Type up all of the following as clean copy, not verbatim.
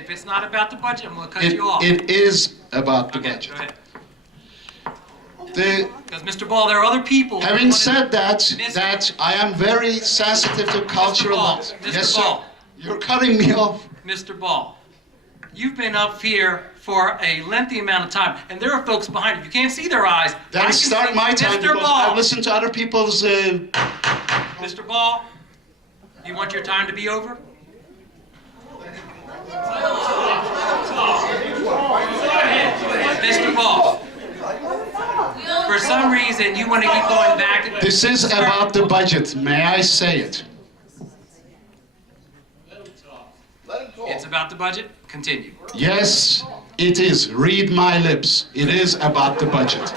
if it's not about the budget, I'm going to cut you off. It is about the Okay, budget. go ahead. The, Because, Mr. Ball, there are other people... having said that I am very sensitive to cultural Ball, laws. Mr. Yes, sir. Ball. You're cutting me off. Mr. Ball, you've been up here for a lengthy amount of time, and there are folks behind you. You can't see their eyes. Then start my time Mr. because Ball. I listen to other people's... Mr. Ball, you want your time to be over? Mr. Ball, for some reason you want to keep going back and... This is about the budget. May I say it? It's about the budget? Continue. Yes, it is. Read my lips. It is about the budget.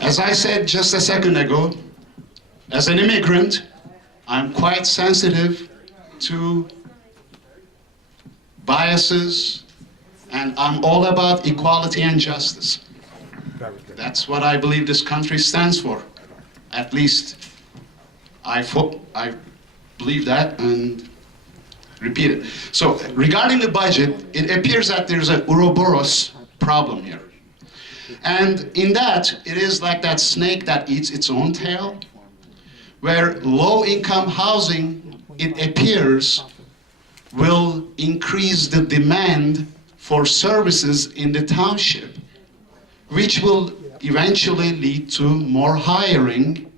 As I said just a second ago, as an immigrant, I'm quite sensitive to biases, and I'm all about equality and justice. That's what I believe this country stands for. At least I believe that and repeat it. So regarding the budget, it appears that there's an Ouroboros problem here. And in that, it is like that snake that eats its own tail, where low-income housing, it appears, will increase the demand for services in the township, which will eventually lead to more hiring,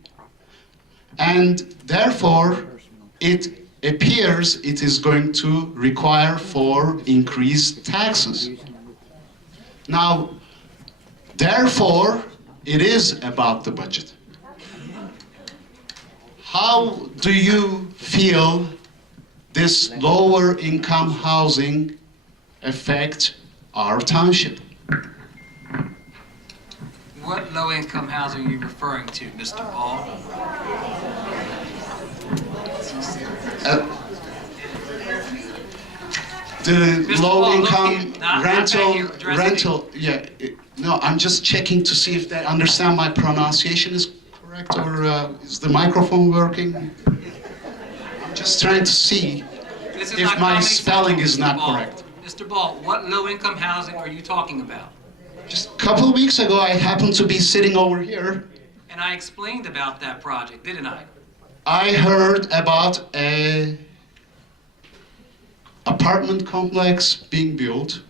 and therefore it appears it is going to require for increased taxes. Now, therefore, it is about the budget. How do you feel this lower income housing affect our township? What low-income housing are you referring to, Mr. Ball? The Mr. low-income Ball, look, rental, yeah. No, I'm just checking to see if they understand my pronunciation is correct, or is the microphone working? I'm just trying to see if my spelling is not correct. Mr. Ball, what low-income housing are you talking about? Just a couple of weeks ago, I happened to be sitting over here. And I explained about that project, didn't I? I heard about a apartment complex being built.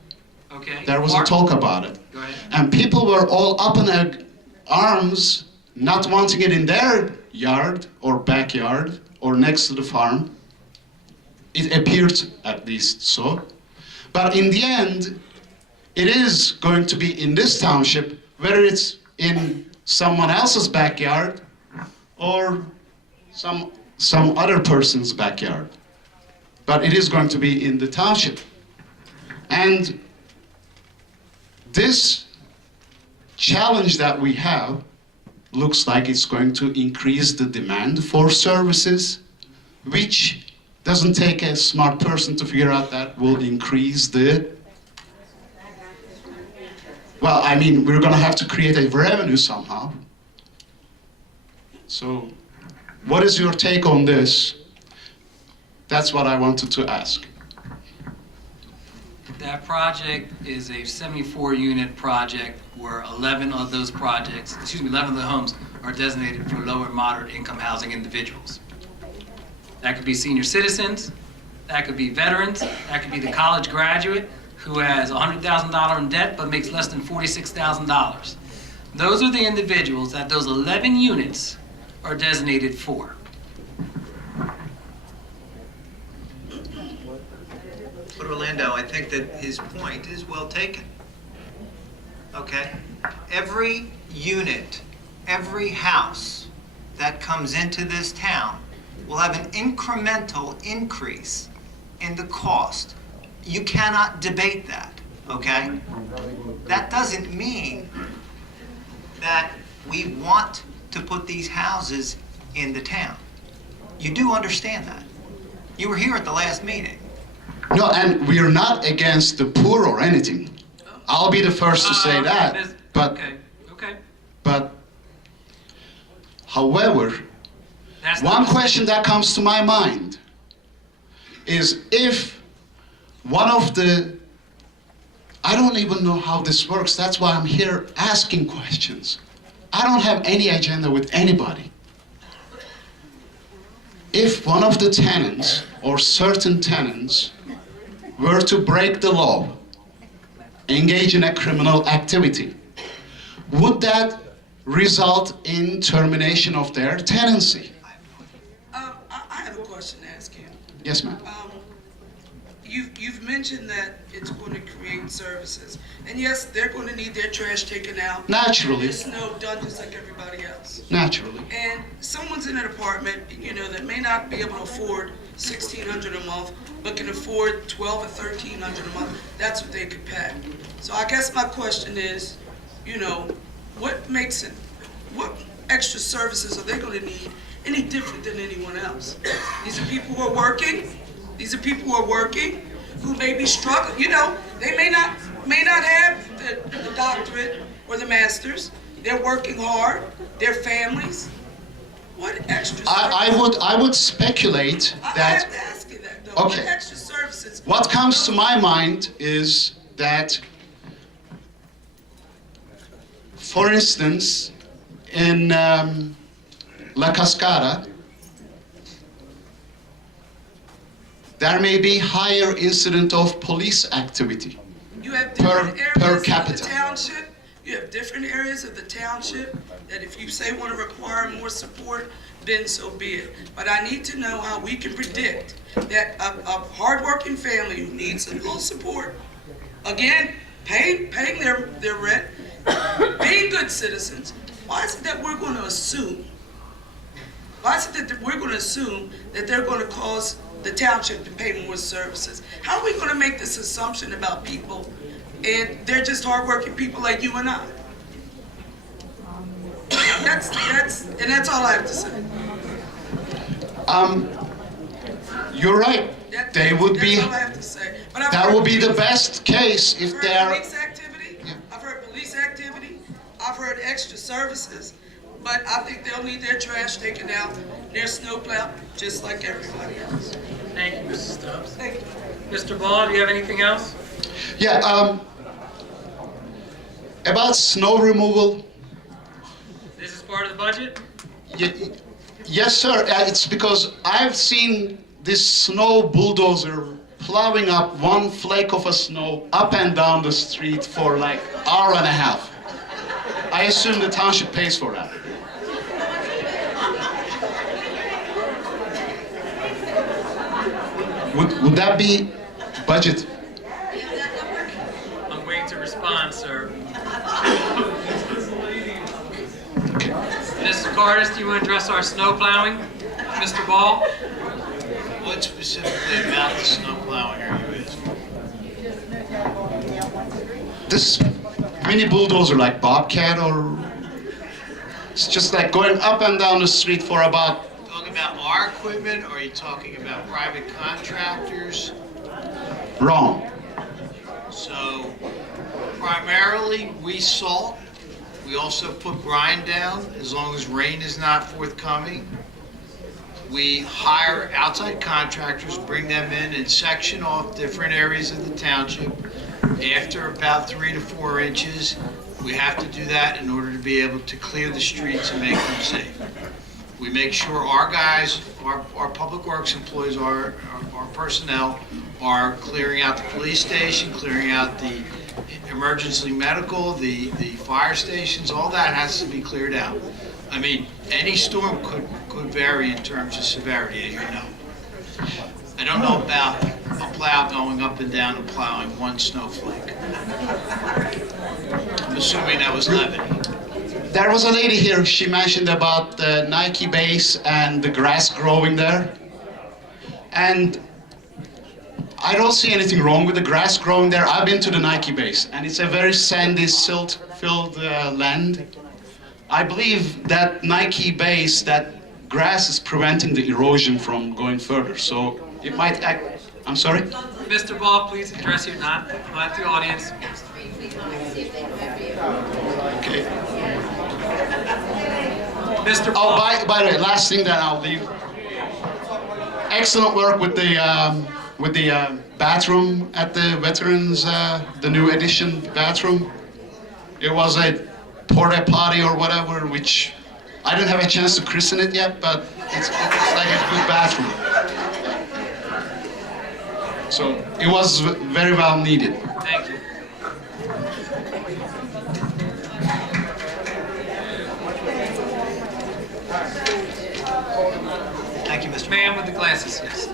Okay. There was a talk about it. Go ahead. And people were all up in their arms, not wanting it in their yard or backyard or next to the farm. It appeared at least so. But in the end, it is going to be in this township, whether it's in someone else's backyard or some other person's backyard. But it is going to be in the township. And this challenge that we have looks like it's going to increase the demand for services, which doesn't take a smart person to figure out that will increase the... Well, I mean, we're going to have to create a revenue somehow. So, what is your take on this? That's what I wanted to ask. That project is a 74-unit project where 11 of the homes are designated for low and moderate income housing individuals. That could be senior citizens, that could be veterans, that could be the college graduate who has $100,000 in debt but makes less than $46,000. Those are the individuals that those 11 units are designated for. But Orlando, I think that his point is well taken. Okay? Every unit, every house that comes into this town will have an incremental increase in the cost. You cannot debate that, okay? That doesn't mean that we want to put these houses in the town. You do understand that. You were here at the last meeting. No, and we're not against the poor or anything. I'll be the first to say that. Okay. But However, That's one not- question that comes to my mind is if one of the, I don't even know how this works, that's why I'm here asking questions. I don't have any agenda with anybody. If one of the tenants or certain tenants were to break the law, engage in a criminal activity, would that result in termination of their tenancy? I have a question to ask you. Yes, ma'am. You've mentioned that it's going to create services. And yes, they're going to need their trash taken out. Naturally. Their snow done just like everybody else. Naturally. And someone's in an apartment, that may not be able to afford $1,600 a month, but can afford $1,200 or $1,300 a month. That's what they could pay. So I guess my question is, what makes it, what extra services are they going to need any different than anyone else? These are people who are working. These are people who are working, who may be struggling. They may not have the doctorate or the master's. They're working hard. Their families. What extra services? I would speculate I that. have to ask you that though. Okay. What extra services? What comes to my mind is that, for instance, in La Cascada, there may be higher incident of police activity. You have per different areas of capita. the township. You have different areas of the township that if you say want to require more support, then so be it. But I need to know how we can predict that a hardworking family who needs a little support, again, paying their rent, being good citizens, why is it that we're going to assume? Why is it that we're going to assume that they're going to cause the township to pay more services? How are we going to make this assumption about people and they're just hardworking people like you and I? That's all I have to say. You're right. They would be. That's all I have to say. But I've That heard would be the police- best case if I've heard they're. police activity. I've heard police activity. I've heard extra services. But I think they'll need their trash taken out, their snowplow, just like everybody else. Thank you, Mrs. Stubbs. Thank you. Mr. Ball, do you have anything else? Yeah. About snow removal. This is part of the budget? Yes, sir. It's because I've seen this snow bulldozer plowing up one flake of a snow up and down the street for like an hour and a half. I assume the township pays for that. Would that be budget? I'm waiting to respond, sir. Mrs. Cardis, do you want to address our snow plowing? Mr. Ball? What specifically about the snow plowing are you asking? This mini bulldozer like Bobcat, or it's just like going up and down the street for about. Talking about our equipment, or are you talking about private contractors? Wrong. So primarily we salt. We also put brine down as long as rain is not forthcoming. We hire outside contractors, bring them in and section off different areas of the township. After about 3 to 4 inches, we have to do that in order to be able to clear the streets and make them safe. We make sure our guys, our public works employees, our personnel are clearing out the police station, clearing out the emergency medical, the fire stations, all that has to be cleared out. I mean, any storm could vary in terms of severity, as you know. I don't know about a plow going up and down and plowing one snowflake. I'm assuming that was levity. There was a lady here, she mentioned about the Nike base and the grass growing there. And I don't see anything wrong with the grass growing there. I've been to the Nike base, and it's a very sandy, silt-filled land. I believe that Nike base, that grass is preventing the erosion from going further, so it might act. I'm sorry? Mr. Ball, please address you, not let the audience. Okay. Mr. Oh, Paul. by the way, last thing that I'll leave. Excellent work with the bathroom at the veterans, the new addition bathroom. It was a porta potty or whatever, which I didn't have a chance to christen it yet, but it's like a good bathroom. So it was very well needed. Thank you. Thank you, Mr. Man with the glasses, yes.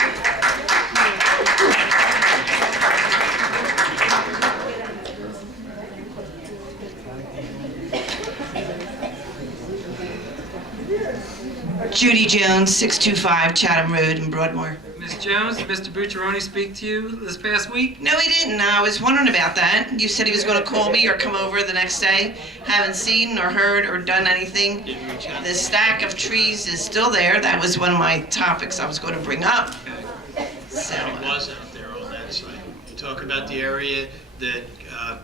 Judy Jones, 625 Chatham Road in Broadmoor. Ms. Jones, did Mr. Bucciaroni speak to you this past week? No, he didn't. I was wondering about that. You said he was going to call me or come over the next day. Haven't seen or heard or done anything. The stack of trees is still there. That was one of my topics I was going to bring up. So, He was out there on that site. You talk about the area that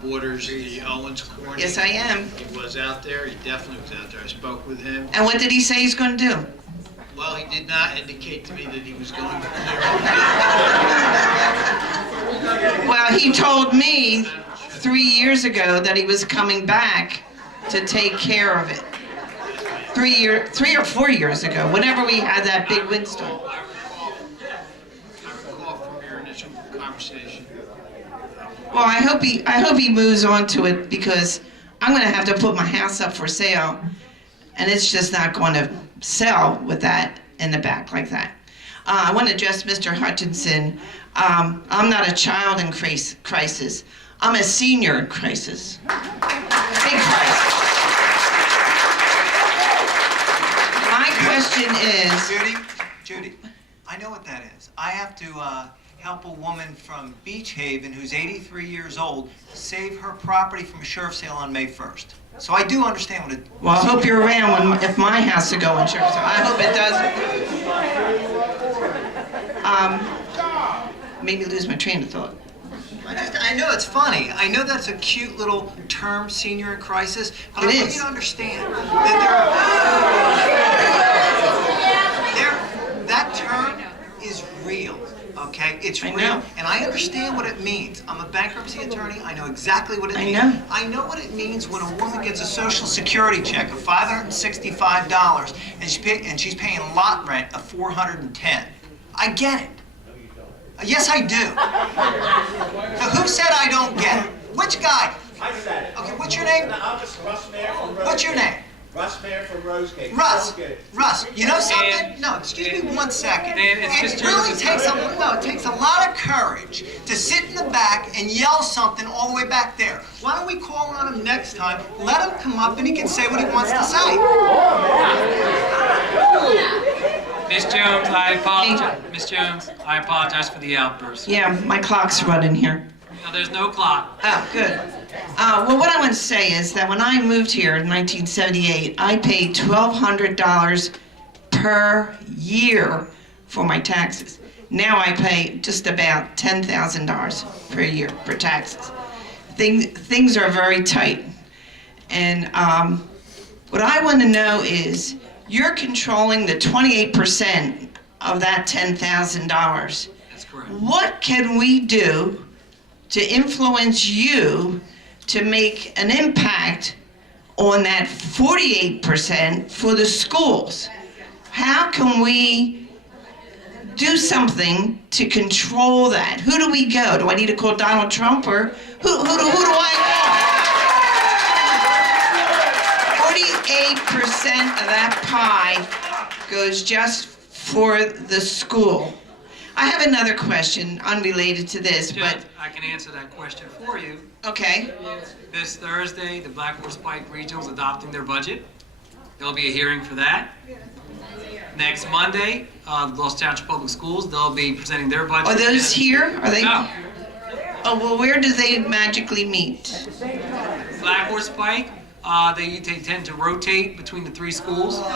borders the Owens Corner. yes, I am. He was out there. He definitely was out there. I spoke with him. And what did he say he's going to do? Well, he did not indicate to me that he was going to clear up. Well, he told me 3 years ago that he was coming back to take care of it. 3 or 4 years ago, whenever we had that big windstorm. I recall from your initial conversation. Well, I hope he moves on to it, because I'm going to have to put my house up for sale, and it's just not going to sell with that in the back like that. I want to address Mr. Hutchinson. I'm not a child in crisis. I'm a senior in crisis. Big crisis. My question is, Judy, I know what that is. I have to help a woman from Beach Haven who's 83 years old save her property from a sheriff's sale on May 1st. So I do understand what it... well, I hope you're around if my house to go in church. So I hope it doesn't. Made me lose my train of thought. I know it's funny. I know that's a cute little term, senior in crisis, but I It want is. you to understand that that term is real, okay? It's I real, know. and I understand what it means. I'm a bankruptcy attorney. I know exactly what it I means. know. I know what it means when a woman gets a Social Security check of $565 and she's paying lot rent of $410. I get it. Yes, I do. Now, who said I don't get it? Which guy? I said it. Okay, what's your name? I'm just Russ Mayer from Rosegate. What's your name? Russ Mayer from Rosegate. Russ. Rosegate. Russ, you know something? Dan. No, excuse me 1 second. Dan, it's It just really Jones' takes a lot of courage to sit in the back and yell something all the way back there. Why don't we call on him next time, let him come up and he can say what he wants to say. Ms. Jones, I apologize. Ms. Jones, I apologize for the outburst. Yeah, my clock's running here. No, there's no clock. Oh, good. Well, what I want to say is that when I moved here in 1978, I paid $1,200 per year for my taxes. Now I pay just about $10,000 per year for taxes. Things are very tight. And what I want to know is, you're controlling the 28% of that $10,000. That's correct. What can we do to influence you to make an impact on that 48% for the schools? How can we do something to control that? Who do we go? Do I need to call Donald Trump, or who do I call? 48% of that pie goes just for the school. I have another question unrelated to this, Jones, but I can answer that question for you. okay. This Thursday, the Black Horse Pike Regional's adopting their budget. There'll be a hearing for that. Next Monday, the Gloucester Township Public Schools, they'll be presenting their budget. Are those here? Are they? No. Oh, well, where do they magically meet? Black Horse Pike, they tend to rotate between the 3 schools. Folks,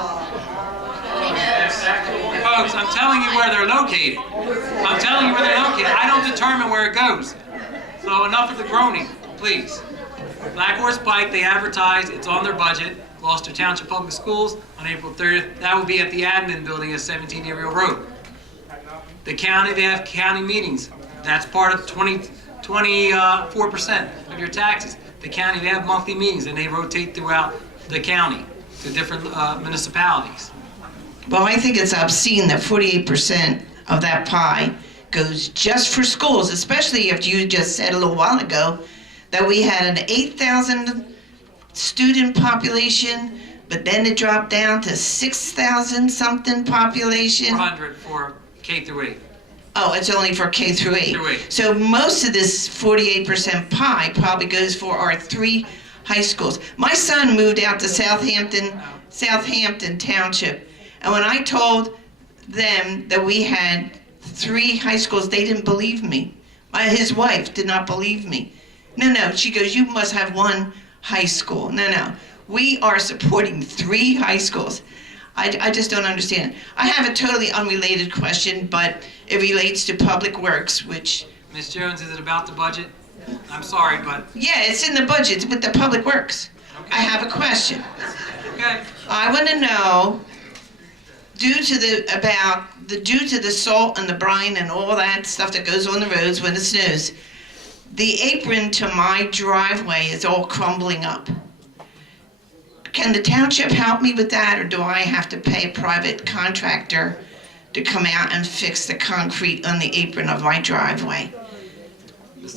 I'm telling you where they're located. I'm telling you where they're located. I don't determine where it goes. So enough of the groaning, please. Black Horse Pike, they advertise, it's on their budget. Gloucester Township Public Schools on April 30th. That will be at the admin building at 17 Ariel Road. The county, they have county meetings. That's part of 24% of your taxes. The county, they have monthly meetings and they rotate throughout the county to different municipalities. Well, I think it's obscene that 48% of that pie goes just for schools, especially if you just said a little while ago that we had an 8,000 student population, but then it dropped down to 6,000 something population. 400 for K through 8. Oh, it's only for K through 8. Through 8. So most of this 48% pie probably goes for our 3 high schools. My son moved out to Southampton Township, and when I told them that we had 3 high schools, they didn't believe me. His wife did not believe me. No, she goes, you must have 1 high school. No, we are supporting 3 high schools. I just don't understand. I have a totally unrelated question, but it relates to Public Works, which... Ms. Jones, is it about the budget? I'm sorry, but... Yeah, it's in the budget with the Public Works. Okay. I have a question. Okay. I want to know, due to the salt and the brine and all that stuff that goes on the roads when it snows, the apron to my driveway is all crumbling up. Can the township help me with that, or do I have to pay a private contractor to come out and fix the concrete on the apron of my driveway?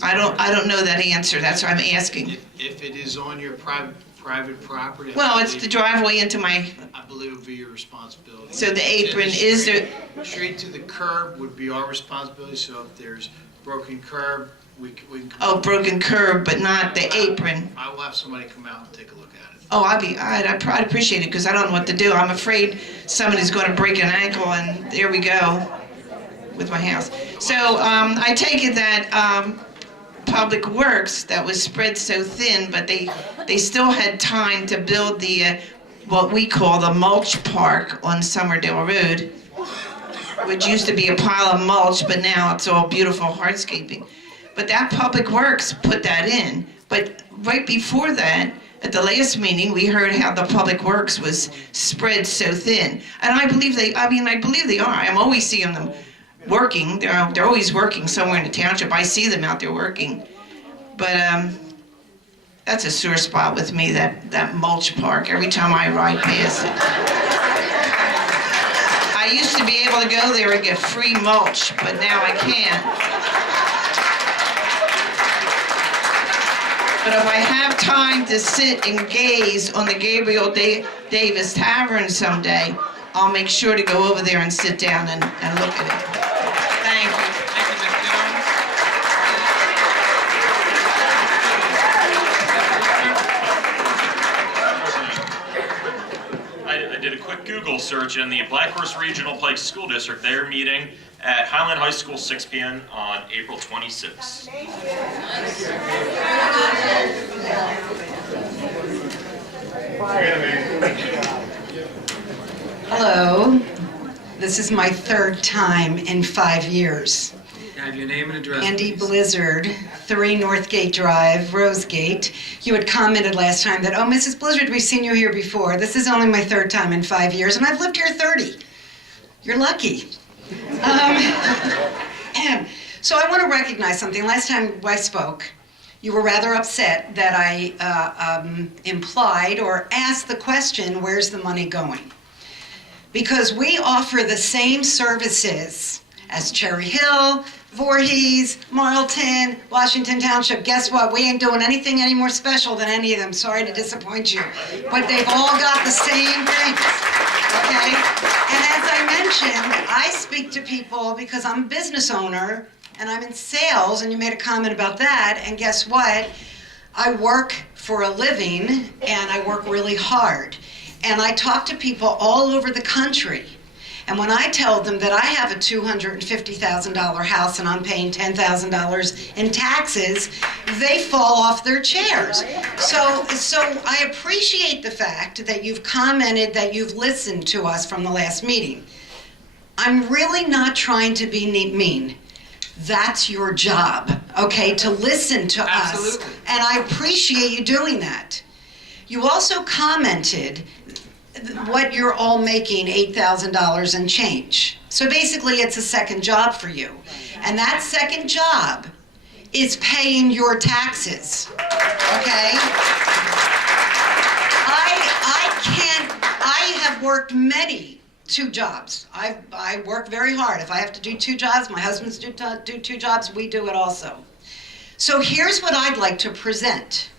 I don't know that answer. That's why I'm asking. If it is on your private property. Well, it's the driveway into my... I believe it would be your responsibility. So the apron is the... Straight to the curb would be our responsibility, so if there's broken curb, we can... Oh, broken curb, but not the apron. I will have somebody come out and take a look at it. Oh, I'd appreciate it, because I don't know what to do. I'm afraid somebody's going to break an ankle, and there we go with my house. So I take it that Public Works, that was spread so thin, but they still had time to build the what we call the mulch park on Summerdale Road, which used to be a pile of mulch, but now it's all beautiful hardscaping. But that Public Works put that in. But right before that, at the last meeting, we heard how the Public Works was spread so thin. And I believe they are. I'm always seeing them working. They're always working somewhere in the township. I see them out there working. But that's a sore spot with me, that mulch park, every time I ride past it. I used to be able to go there and get free mulch, but now I can't. But if I have time to sit and gaze on the Gabriel Davis Tavern someday, I'll make sure to go over there and sit down and look at it. Thank you. Thank you, Ms. Jones. I did a quick Google search, and the Black Horse Regional Pike School District, they're meeting at Highland High School 6 p.m. on April 26th. Hello. This is my 3rd time in 5 years. Have your name and address. Andy please. Blizzard, 3 Northgate Drive, Rosegate. You had commented last time that, oh, Mrs. Blizzard, we've seen you here before. This is only my 3rd time in 5 years, and I've lived here 30. You're lucky. So I want to recognize something. Last time I spoke, you were rather upset that I implied or asked the question, where's the money going? Because we offer the same services as Cherry Hill, Voorhees, Marlton, Washington Township. Guess what? We ain't doing anything any more special than any of them. Sorry to disappoint you. But they've all got the same things, okay? And as I mentioned, I speak to people because I'm a business owner and I'm in sales, and you made a comment about that, and guess what? I work for a living and I work really hard. And I talk to people all over the country. And when I tell them that I have a $250,000 house and I'm paying $10,000 in taxes, they fall off their chairs. So I appreciate the fact that you've commented that you've listened to us from the last meeting. I'm really not trying to be mean. That's your job, okay, to listen to Absolutely. us. And I appreciate you doing that. You also commented what you're all making, $8,000 and change. So basically, it's a second job for you. And that second job is paying your taxes, okay? I have worked many 2 jobs. I work very hard. If I have to do 2 jobs, my husband's do 2 jobs, we do it also. So here's what I'd like to present.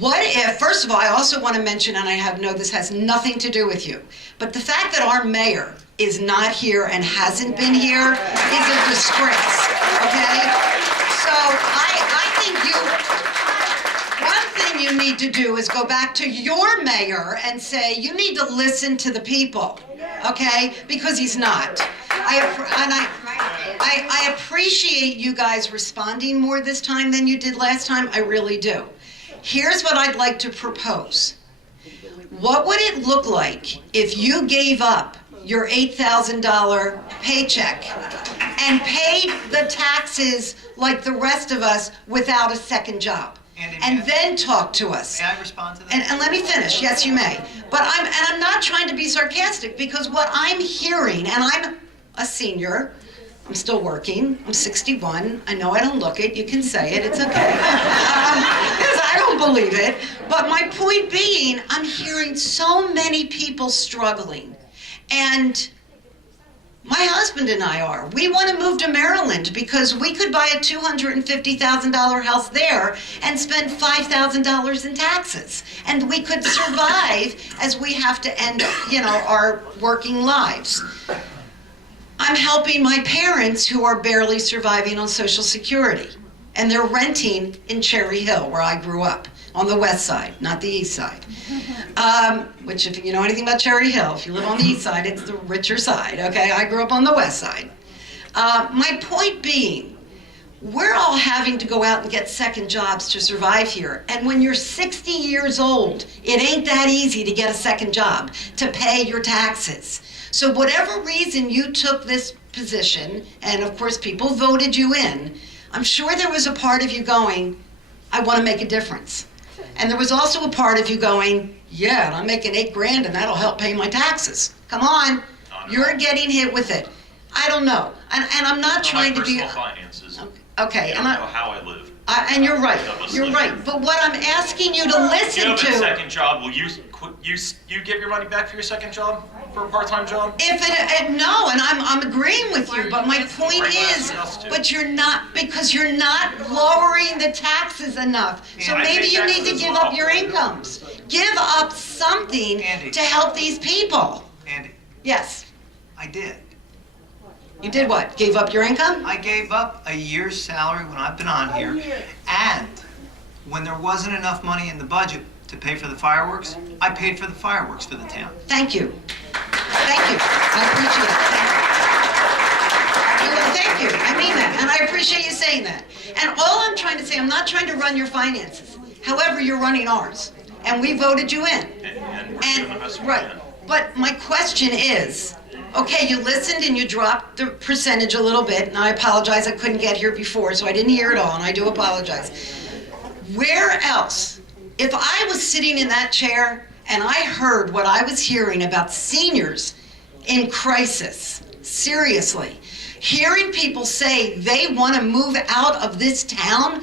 What if, first of all, I also want to mention, and this has nothing to do with you, but the fact that our mayor is not here and hasn't been here is a disgrace, okay? So I think one thing you need to do is go back to your mayor and say, you need to listen to the people, okay? Because he's not. I appreciate you guys responding more this time than you did last time, I really do. Here's what I'd like to propose. What would it look like if you gave up your $8,000 paycheck and paid the taxes like the rest of us without a second job? And then talk to us. May I respond to that? And let me finish. Yes, you may. But I'm not trying to be sarcastic, because what I'm hearing, and I'm a senior, I'm still working. I'm 61. I know I don't look it. You can say it. It's okay. Because I don't believe it. But my point being, I'm hearing so many people struggling. And my husband and I are. We want to move to Maryland because we could buy a $250,000 house there and spend $5,000 in taxes. And we could survive as we have to end, our working lives. I'm helping my parents who are barely surviving on Social Security. And they're renting in Cherry Hill, where I grew up, on the west side, not the east side. Which, if you know anything about Cherry Hill, if you live on the east side, it's the richer side, okay? I grew up on the west side. My point being, we're all having to go out and get second jobs to survive here. And when you're 60 years old, it ain't that easy to get a second job to pay your taxes. So whatever reason you took this position, and of course people voted you in, I'm sure there was a part of you going, I want to make a difference. And there was also a part of you going, yeah, and I'm making $8,000 and that'll help pay my taxes. Come on, you're getting hit with it. I don't know. And I'm not trying to be... My personal finances. Okay. You don't know how I live. And you're right. You're right. But what I'm asking you to listen You have to... a second job. Will you give your money back for your second job? For a part-time job? No, and I'm agreeing with you, but my point is, but you're not, because you're not lowering the taxes enough. So maybe you need to give up your incomes. Give up something to help these people. Andy, Yes. I did. You did what? Gave up your income? I gave up a year's salary when I've been on here, and when there wasn't enough money in the budget to pay for the fireworks, I paid for the fireworks for the town. Thank you. Thank you. I appreciate it. Thank you. I mean that. And I appreciate you saying that. And all I'm trying to say, I'm not trying to run your finances. However, you're running ours. And we voted you in. And we're doing the best we right. can. But my question is, okay, you listened and you dropped the percentage a little bit, and I apologize, I couldn't get here before, so I didn't hear it all, and I do apologize. Where else? If I was sitting in that chair and I heard what I was hearing about seniors in crisis, seriously, hearing people say they want to move out of this town,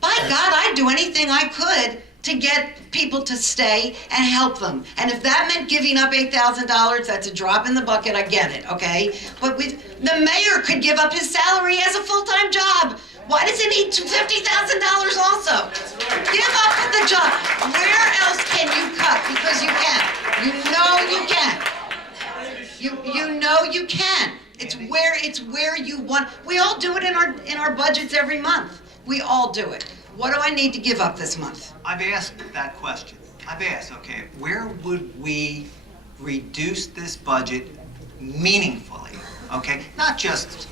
by God, I'd do anything I could to get people to stay and help them. And if that meant giving up $8,000, that's a drop in the bucket, I get it, okay? But the mayor could give up his salary as a full-time job. Why does he need $50,000 also? Give up the job. Where else can you cut? Because you can. You know you can. You know you can. It's where you want. We all do it in our budgets every month. We all do it. What do I need to give up this month? I've asked that question. I've asked, okay, where would we reduce this budget meaningfully? Okay, not just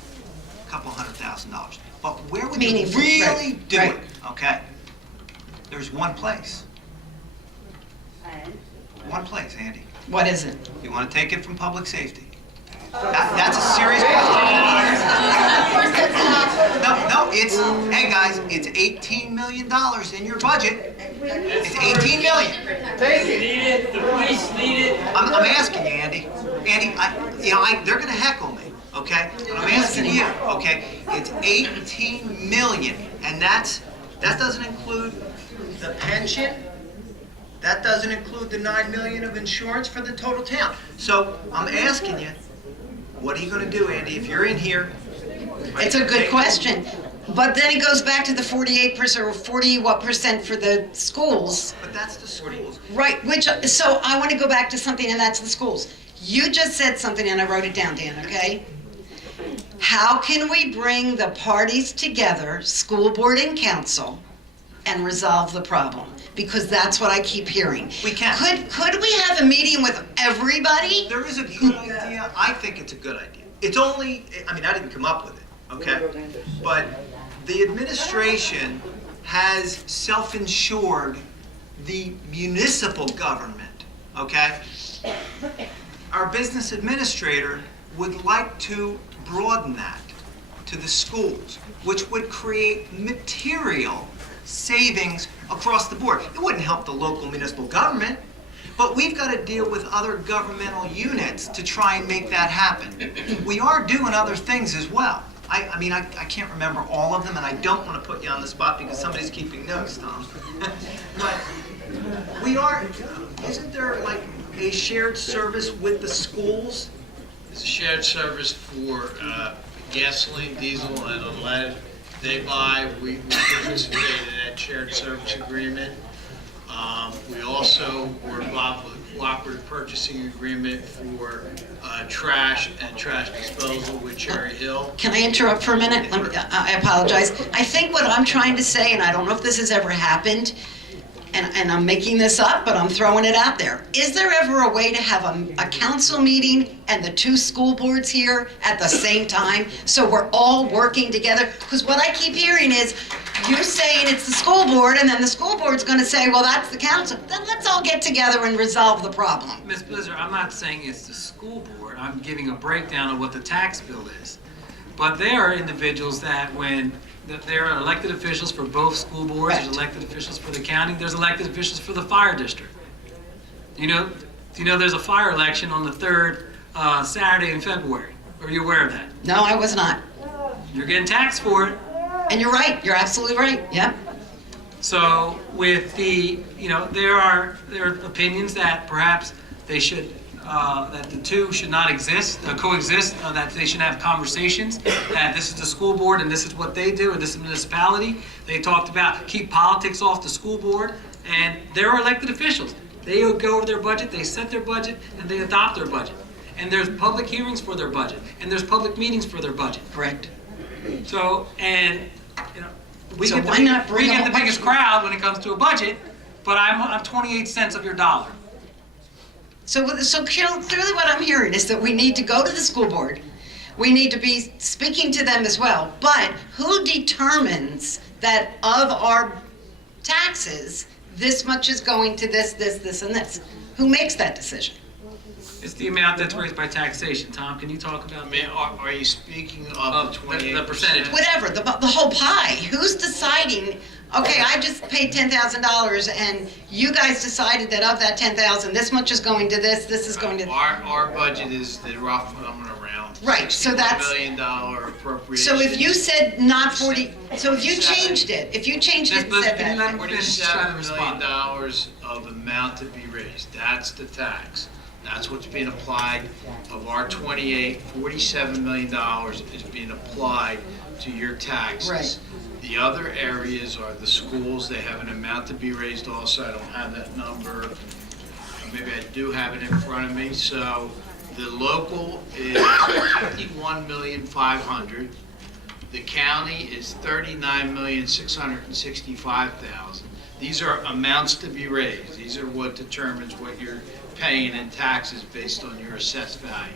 a couple $100,000, but where would you really do it? Okay, there's one place. One place, Andy. What is it? You want to take it from public safety? That's a serious question. No, it's, hey guys, it's $18 million in your budget. It's 18 million. Take The police need it. I'm asking you, Andy. Andy, they're gonna heckle me, okay? But I'm asking you, okay? It's 18 million, and that doesn't include the pension. That doesn't include the 9 million of insurance for the total town. So I'm asking you, what are you gonna do, Andy, if you're in here? It's a good question. But then it goes back to the 48% or 40% for the schools. But that's the schools. Right, so I want to go back to something, and that's the schools. You just said something, and I wrote it down, Dan, okay? How can we bring the parties together, school board and council, and resolve the problem? Because that's what I keep hearing. We can. Could we have a meeting with everybody? There is a good idea. I think it's a good idea. It's only, I didn't come up with it, okay? But the administration has self-insured the municipal government, okay? Our business administrator would like to broaden that to the schools, which would create material savings across the board. It wouldn't help the local municipal government, but we've got to deal with other governmental units to try and make that happen. We are doing other things as well. I can't remember all of them, and I don't want to put you on the spot because somebody's keeping notes, Tom. But we are, isn't there like a shared service with the schools? It's a shared service for gasoline, diesel, and unleaded. They buy, we participate in that shared service agreement. We also were involved with a cooperative purchasing agreement for trash and trash disposal with Cherry Hill. Can I interrupt for a minute? I apologize. I think what I'm trying to say, and I don't know if this has ever happened, and I'm making this up, but I'm throwing it out there. Is there ever a way to have a council meeting and the two school boards here at the same time, so we're all working together? Because what I keep hearing is, you're saying it's the school board, and then the school board's gonna say, well, that's the council. Then let's all get together and resolve the problem. Ms. Blizzard, I'm not saying it's the school board. I'm giving a breakdown of what the tax bill is. But there are individuals that there are elected officials for both school boards, Right. there's elected officials for the county, there's elected officials for the fire district. Do you know there's a fire election on the third Saturday in February? Are you aware of that? No, I was not. You're getting taxed for it. And you're right, you're absolutely right, yep. So with there are opinions that perhaps they should, that the two should not coexist, that they should have conversations, that this is the school board and this is what they do, and this is municipality. They talked about keep politics off the school board, and there are elected officials. They go over their budget, they set their budget, and they adopt their budget. And there's public hearings for their budget, and there's public meetings for their budget. Correct. So, we So get why not the bring a whole biggest bunch- crowd when it comes to a budget, but I'm 28 cents of your dollar. So clearly what I'm hearing is that we need to go to the school board. We need to be speaking to them as well. But who determines that of our taxes, this much is going to this, and this? Who makes that decision? It's the amount that's raised by taxation. Tom, can you talk about that? Are you speaking of the 28%? The percentage. Whatever, the whole pie. Who's deciding, okay, I just paid $10,000 and you guys decided that of that 10,000, this much is going to this is going to... Our budget is the rough number around Right, so that's- $61 million appropriation. So if you said not 40, so if you changed it and said that... $47 million of amount to be raised, that's the tax. That's what's being applied of our 28, $47 million is being applied to your taxes. Right. The other areas are the schools, they have an amount to be raised also, I don't have that number. Maybe I do have it in front of me, so the local is $51,500,000. The county is $39,665,000. These are amounts to be raised. These are what determines what you're paying in taxes based on your assessed value.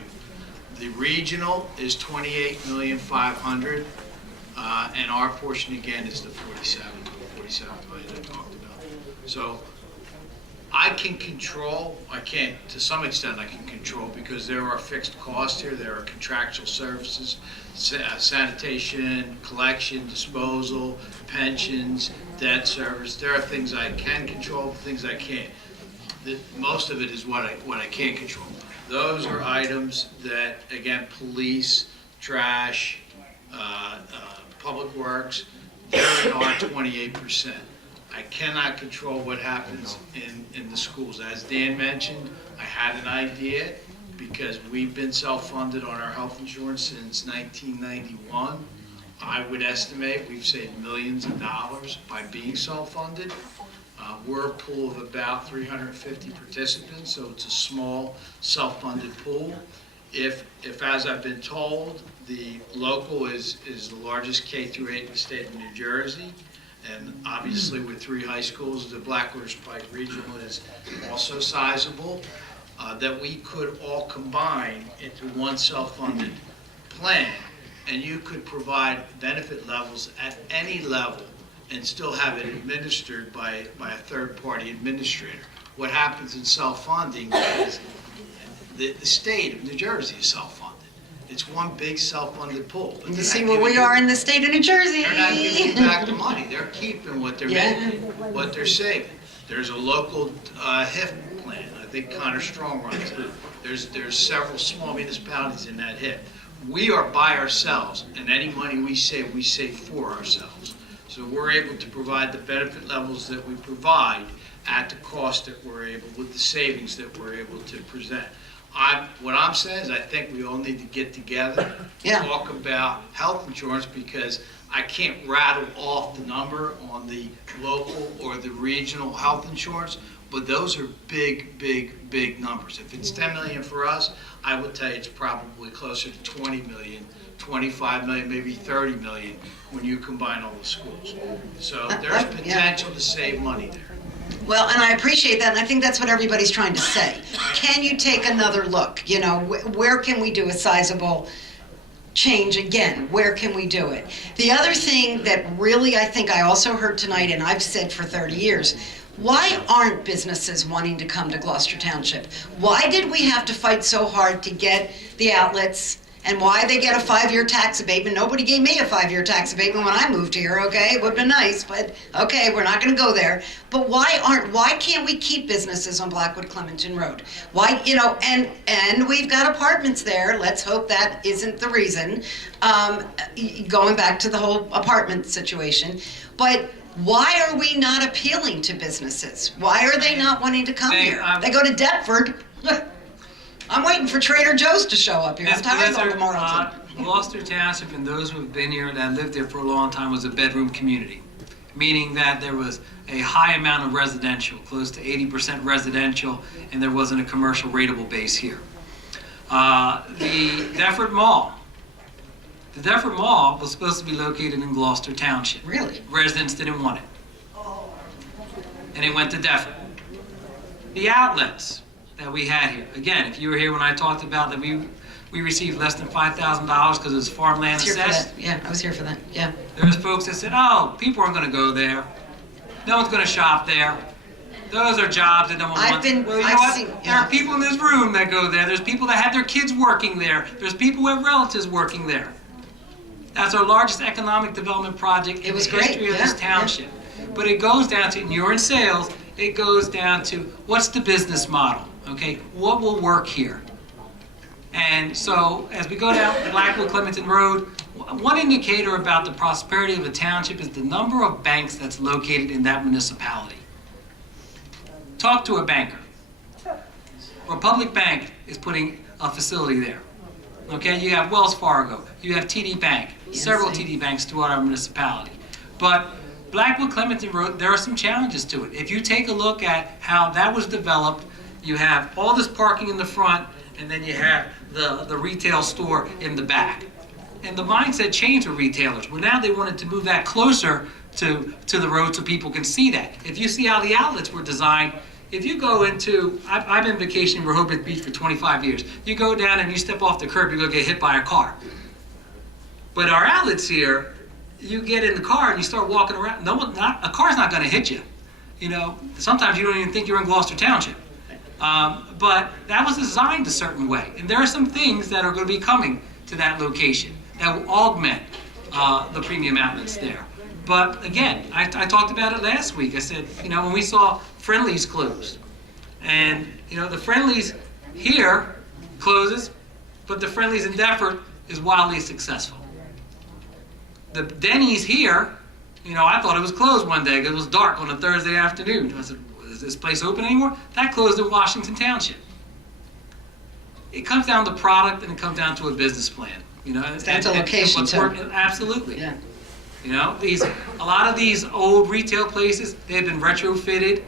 The regional is $28,500,000, and our portion again is the 47 million I talked about. So I can control, I can't, to some extent I can control, because there are fixed costs here, there are contractual services, sanitation, collection, disposal, pensions, debt service. There are things I can control, things I can't. Most of it is what I can't control. Those are items that, again, police, trash, public works, they're in our 28%. I cannot control what happens in the schools. As Dan mentioned, I had an idea, because we've been self-funded on our health insurance since 1991. I would estimate we've saved millions of dollars by being self-funded. We're a pool of about 350 participants, so it's a small self-funded pool. If as I've been told, the local is the largest K-8 in the state of New Jersey, and obviously with 3 high schools, the Blackwater Pike Regional is also sizable, that we could all combine into one self-funded plan, and you could provide benefit levels at any level and still have it administered by a third-party administrator. What happens in self-funding is the state of New Jersey is self-funded. It's one big self-funded pool. But You see where we are in the state of New Jersey? they're not giving you back the money. They're keeping what they're making, what they're saving. There's a local HIF plan. I think Connor Strong runs it. There's several small municipalities in that HIF. We are by ourselves, and any money we save for ourselves. So we're able to provide the benefit levels that we provide at the cost that we're able, with the savings that we're able to present. What I'm saying is I think we all need to get together and talk about health insurance, because I can't rattle off the number on the local or the regional health insurance, but those are big, big, big numbers. If it's 10 million for us, I would tell you it's probably closer to 20 million, 25 million, maybe 30 million when you combine all the schools. So there's potential to save money there. Well, and I appreciate that, and I think that's what everybody's trying to say. Can you take another look? You know, where can we do a sizable change again? Where can we do it? The other thing that really I think I also heard tonight, and I've said for 30 years, why aren't businesses wanting to come to Gloucester Township? Why did we have to fight so hard to get the outlets? And why they get a 5-year tax abatement? Nobody gave me a 5-year tax abatement when I moved here, okay? It would've been nice, but okay, we're not gonna go there. But why can't we keep businesses on Blackwood Clementon Road? Why, you know, and we've got apartments there. Let's hope that isn't the reason. Going back to the whole apartment situation. But why are we not appealing to businesses? Why are they not wanting to come here? They go to Deptford. I'm waiting for Trader Joe's to show up here. I'm tired of Memorial. Gloucester Township, and those who have been here that lived there for a long time, was a bedroom community, meaning that there was a high amount of residential, close to 80% residential, and there wasn't a commercial rateable base here. The Deptford Mall was supposed to be located in Gloucester Township. Really? Residents didn't want it, and it went to Deptford. The outlets that we had here. Again, if you were here when I talked about that we received less than $5,000 because it's farmland assessed. Yeah, I was here for that, yeah. There's folks that said, oh, people aren't gonna go there. No one's gonna shop there. Those are jobs that no one wants. Well, you know what? There are people in this room that go there. There's people that have their kids working there. There's people who have relatives working there. That's our largest economic development project in the history of this township. But it goes down to, and you're in sales, it goes down to what's the business model? Okay, what will work here? And so, as we go down Blackwood Clementon Road, one indicator about the prosperity of a township is the number of banks that's located in that municipality. Talk to a banker. Republic Bank is putting a facility there. Okay, you have Wells Fargo, you have TD Bank, several TD banks throughout our municipality. But Blackwood Clementon Road, there are some challenges to it. If you take a look at how that was developed, you have all this parking in the front, and then you have the retail store in the back. And the mindset changed with retailers. Well, now they wanted to move that closer to the road so people can see that. If you see how the outlets were designed, if you go into, I've been vacationing in Rehoboth Beach for 25 years. You go down and you step off the curb, you're gonna get hit by a car. But our outlets here, you get in the car and you start walking around. A car's not gonna hit you. you know, sometimes you don't even think you're in Gloucester Township. But that was designed a certain way. And there are some things that are going to be coming to that location that will augment the premium outlets there. But again, I talked about it last week. I said, you know, when we saw Friendly's closed, and, you know, the Friendly's here closes, but the Friendly's in Deptford is wildly successful. The Denny's here, you know, I thought it was closed one day because it was dark on a Thursday afternoon. I said, is this place open anymore? That closed in Washington Township. It comes down to product and it comes down to a business plan. You know, That's a location what's too. working, absolutely. Yeah. You know, a lot of these old retail places, they've been retrofitted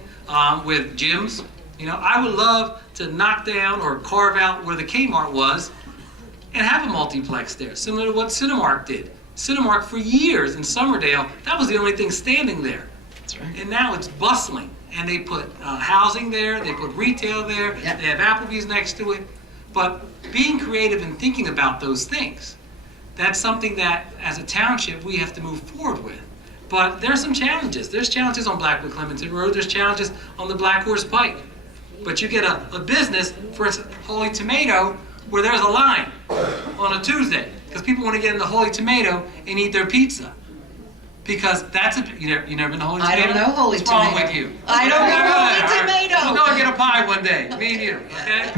with gyms. You know, I would love to knock down or carve out where the Kmart was and have a multiplex there, similar to what Cinemark did. Cinemark for years in Somerdale, that was the only thing standing there. That's right. And now it's bustling. And they put housing there, they put retail there, Yep. they have Applebee's next to it. But being creative and thinking about those things, that's something that as a township we have to move forward with. But there's some challenges. There's challenges on Blackwood Clementon Road, there's challenges on the Black Horse Pike. But you get a business, for instance, Holy Tomato, where there's a line on a Tuesday, because people want to get in the Holy Tomato and eat their pizza. Because that's you never been to Holy I Tomato? don't know Holy What's wrong Tomato. with you? I don't know Holy All right. Tomato. We'll go and get a pie one day, me and you, okay?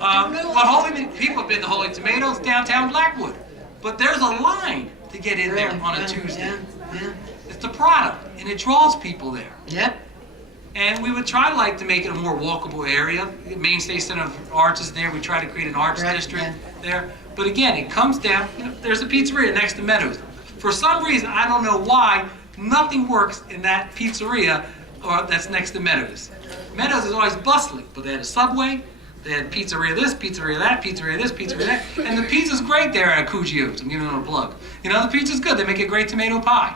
But people have been to Holy Tomatoes downtown Blackwood. But there's a line to get in there Really? on a Yeah, Tuesday. Yeah. It's the product, and it draws people there. Yep. And we would try like to make it a more walkable area. Mainstay Center of Arts is there. We try to create an arts Correct, district yeah. there. But again, it comes down, you know, there's a pizzeria next to Meadows. For some reason, I don't know why, nothing works in that pizzeria that's next to Meadows. Meadows is always bustling, but they had a Subway, they had pizzeria this, pizzeria that, pizzeria this, pizzeria that, and the pizza's great there at Cugio's. I'm giving them a plug. You know, the pizza's good. They make a great tomato pie.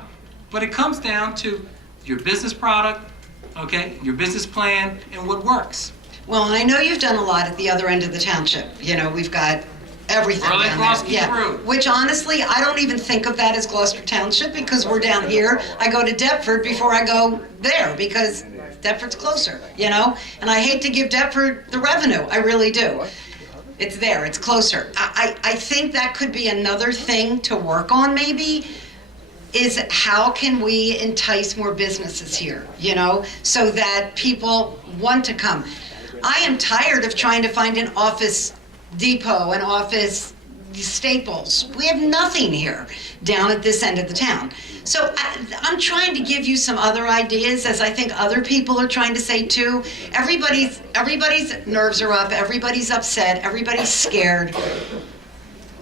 But it comes down to your business product, okay, your business plan, and what works. Well, I know you've done a lot at the other end of the township. You know, we've got everything Early down Cross there. Keith Road. Which honestly, I don't even think of that as Gloucester Township because we're down here. I go to Deptford before I go there because Deptford's closer, you know? And I hate to give Deptford the revenue, I really do. It's there, it's closer. I think that could be another thing to work on maybe, is how can we entice more businesses here, you know, so that people want to come. I am tired of trying to find an Office Depot, an Office Staples. We have nothing here down at this end of the town. So I'm trying to give you some other ideas, as I think other people are trying to say too. Everybody's nerves are up, everybody's upset, everybody's scared.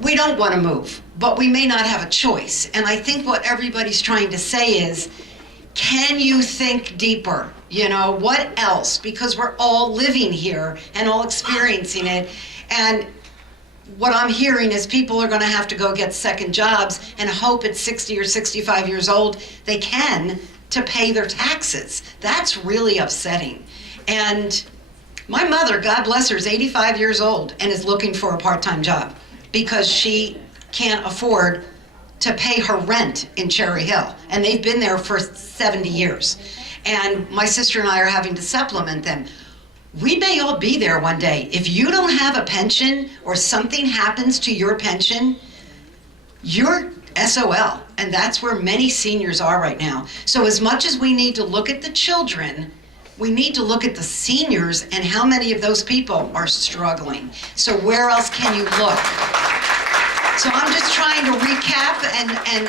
We don't want to move, but we may not have a choice. And I think what everybody's trying to say is, can you think deeper? You know, what else? Because we're all living here and all experiencing it. And what I'm hearing is people are going to have to go get second jobs and hope at 60 or 65 years old they can to pay their taxes. That's really upsetting. And my mother, God bless her, is 85 years old and is looking for a part-time job because she can't afford to pay her rent in Cherry Hill. And they've been there for 70 years. And my sister and I are having to supplement them. We may all be there one day. If you don't have a pension or something happens to your pension, you're SOL. And that's where many seniors are right now. So as much as we need to look at the children, we need to look at the seniors and how many of those people are struggling. So where else can you look? So I'm just trying to recap and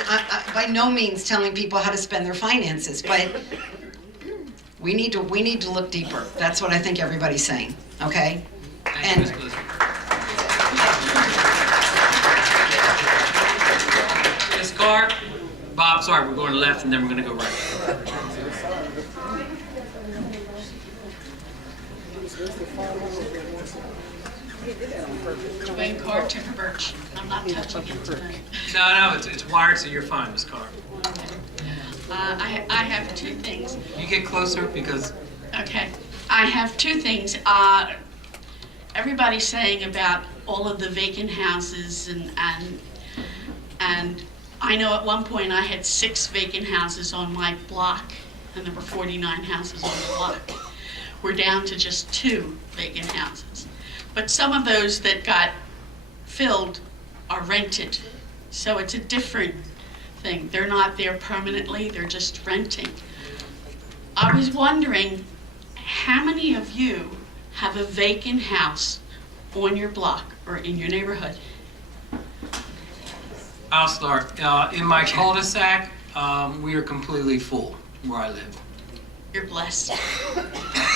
by no means telling people how to spend their finances, but we need to look deeper. That's what I think everybody's saying, okay? Thank you, Ms. Blizzard. Ms. Carr, Bob, sorry, we're going left and then we're going to go right. Wayne Carr, Timber Birch. I'm not touching it tonight. No, it's wired, so you're fine, Ms. Carr. I have two things. You get closer because Okay. I have two things. Everybody's saying about all of the vacant houses and I know at one point I had 6 vacant houses on my block and there were 49 houses on the block. We're down to just 2 vacant houses. But some of those that got filled are rented, so it's a different thing. They're not there permanently, they're just renting. I was wondering, how many of you have a vacant house on your block or in your neighborhood? I'll start. In my cul-de-sac, we are completely full where I live. You're blessed.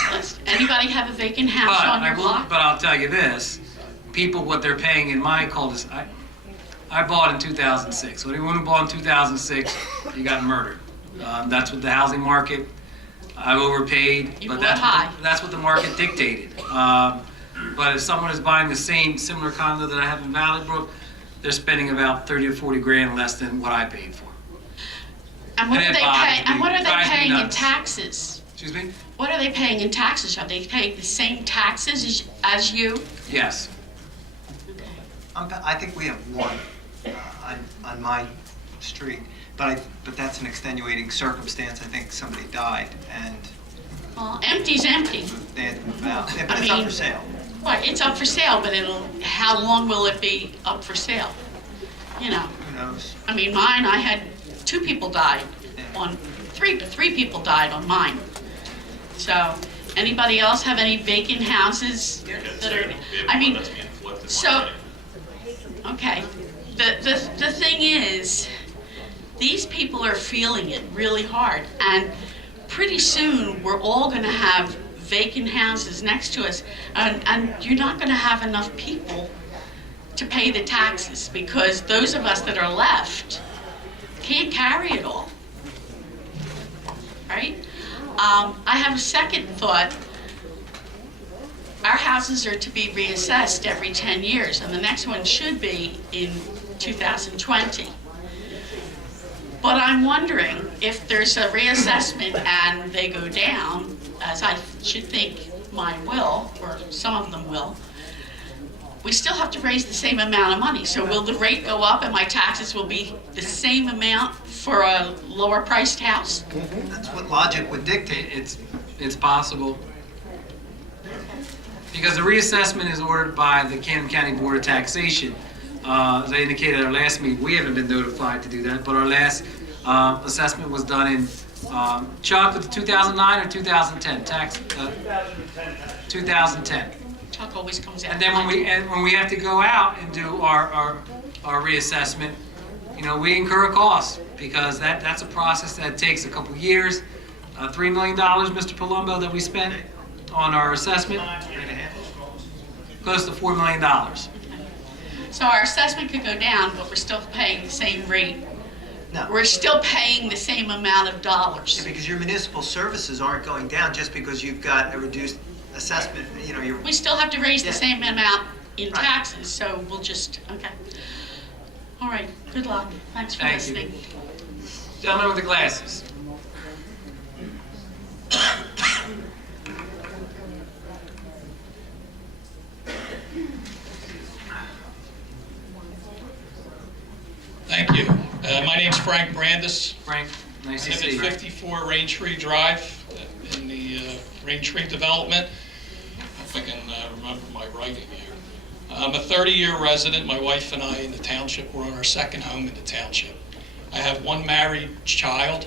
Blessed. Anybody have a vacant house on your block? But I'll tell you this, people, what they're paying in my cul-de-sac, I bought in 2006. So anyone who bought in 2006, you got murdered. That's what the housing market, I've overpaid, You but bought high. that's what the market dictated. But if someone is buying the same similar condo that I have in Valley Brook, they're spending about 30 to 40 grand less than what I paid for. And what And are it they bothers paying? And me. what are they Drives me paying in nuts. taxes? Excuse me? What are they paying in taxes? Are they paying the same taxes as you? Yes. Okay. I think we have one on my street, but that's an extenuating circumstance. I think somebody died and Well, empty's empty. they had to move out. Yeah, but I it's up mean- for sale. Right, it's up for sale, but how long will it be up for sale? You know, Who knows? I mean, mine, I had 2 people died on, 3 people died on mine. So, anybody else have any vacant houses that are, I mean, so, okay. The thing is, these people are feeling it really hard, and pretty soon, we're all gonna have vacant houses next to us, and you're not gonna have enough people to pay the taxes, because those of us that are left can't carry it all, right? I have a second thought. Our houses are to be reassessed every 10 years, and the next one should be in 2020. But I'm wondering if there's a reassessment and they go down, as I should think mine will, or some of them will, we still have to raise the same amount of money. So will the rate go up and my taxes will be the same amount for a lower priced house? That's what logic would dictate. It's possible. Because the reassessment is ordered by the Camden County Board of Taxation. As I indicated at our last meeting, we haven't been notified to do that, but our last assessment was done in, Chuck, was it 2009 or 2010? 2010. Chuck always comes out. And then when we have to go out and do our reassessment, you know, we incur costs, because that's a process that takes a couple years. $3 million, Mr. Palumbo, that we spent on our assessment, close to $4 million. So our assessment could go down, but we're still paying the same rate. No. We're still paying the same amount of dollars. Because your municipal services aren't going down just because you've got a reduced assessment, you know, you're. We still have to raise the Yeah. same amount in Right. taxes, so we'll just, okay. All right, good luck. Thanks for Thank you. listening. Gentleman with the glasses. Thank you. My name's Frank Brandis. Frank, nice I to live see at you. 54 Raintree Drive in the Raintree development. If I can remember my writing here. I'm a 30-year resident. My wife and I in the township. We're on our second home in the township. I have one married child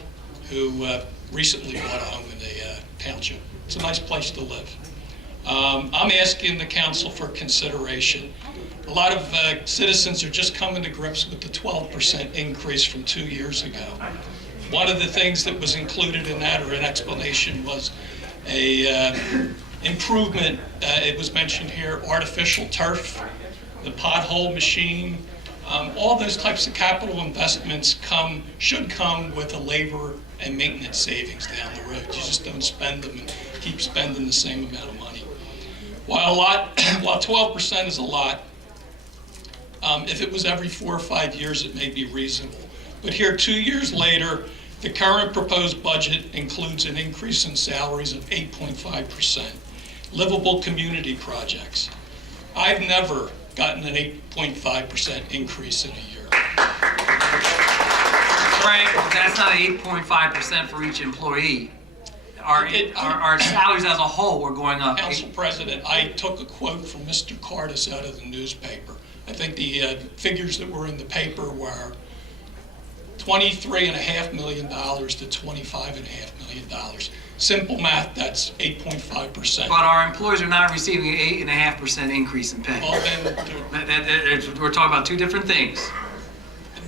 who recently bought a home in the township. It's a nice place to live. I'm asking the council for consideration. A lot of citizens are just coming to grips with the 12% increase from 2 years ago. One of the things that was included in that, or an explanation, was a improvement. It was mentioned here, artificial turf, the pothole machine. All those types of capital investments should come with a labor and maintenance savings down the road. You just don't spend them and keep spending the same amount of money. While 12% is a lot, if it was every 4 or 5 years, it may be reasonable. But here, 2 years later, the current proposed budget includes an increase in salaries of 8.5%. Livable community projects. I've never gotten an 8.5% increase in a year. Frank, that's not 8.5% for each employee. our salaries as a whole are going up. Council President, I took a quote from Mr. Cardis out of the newspaper. I think the figures that were in the paper were $23.5 million to $25.5 million. Simple math, that's 8.5%. But our employees are not receiving an 8.5% increase in pay. Well, then, We're talking about two different things.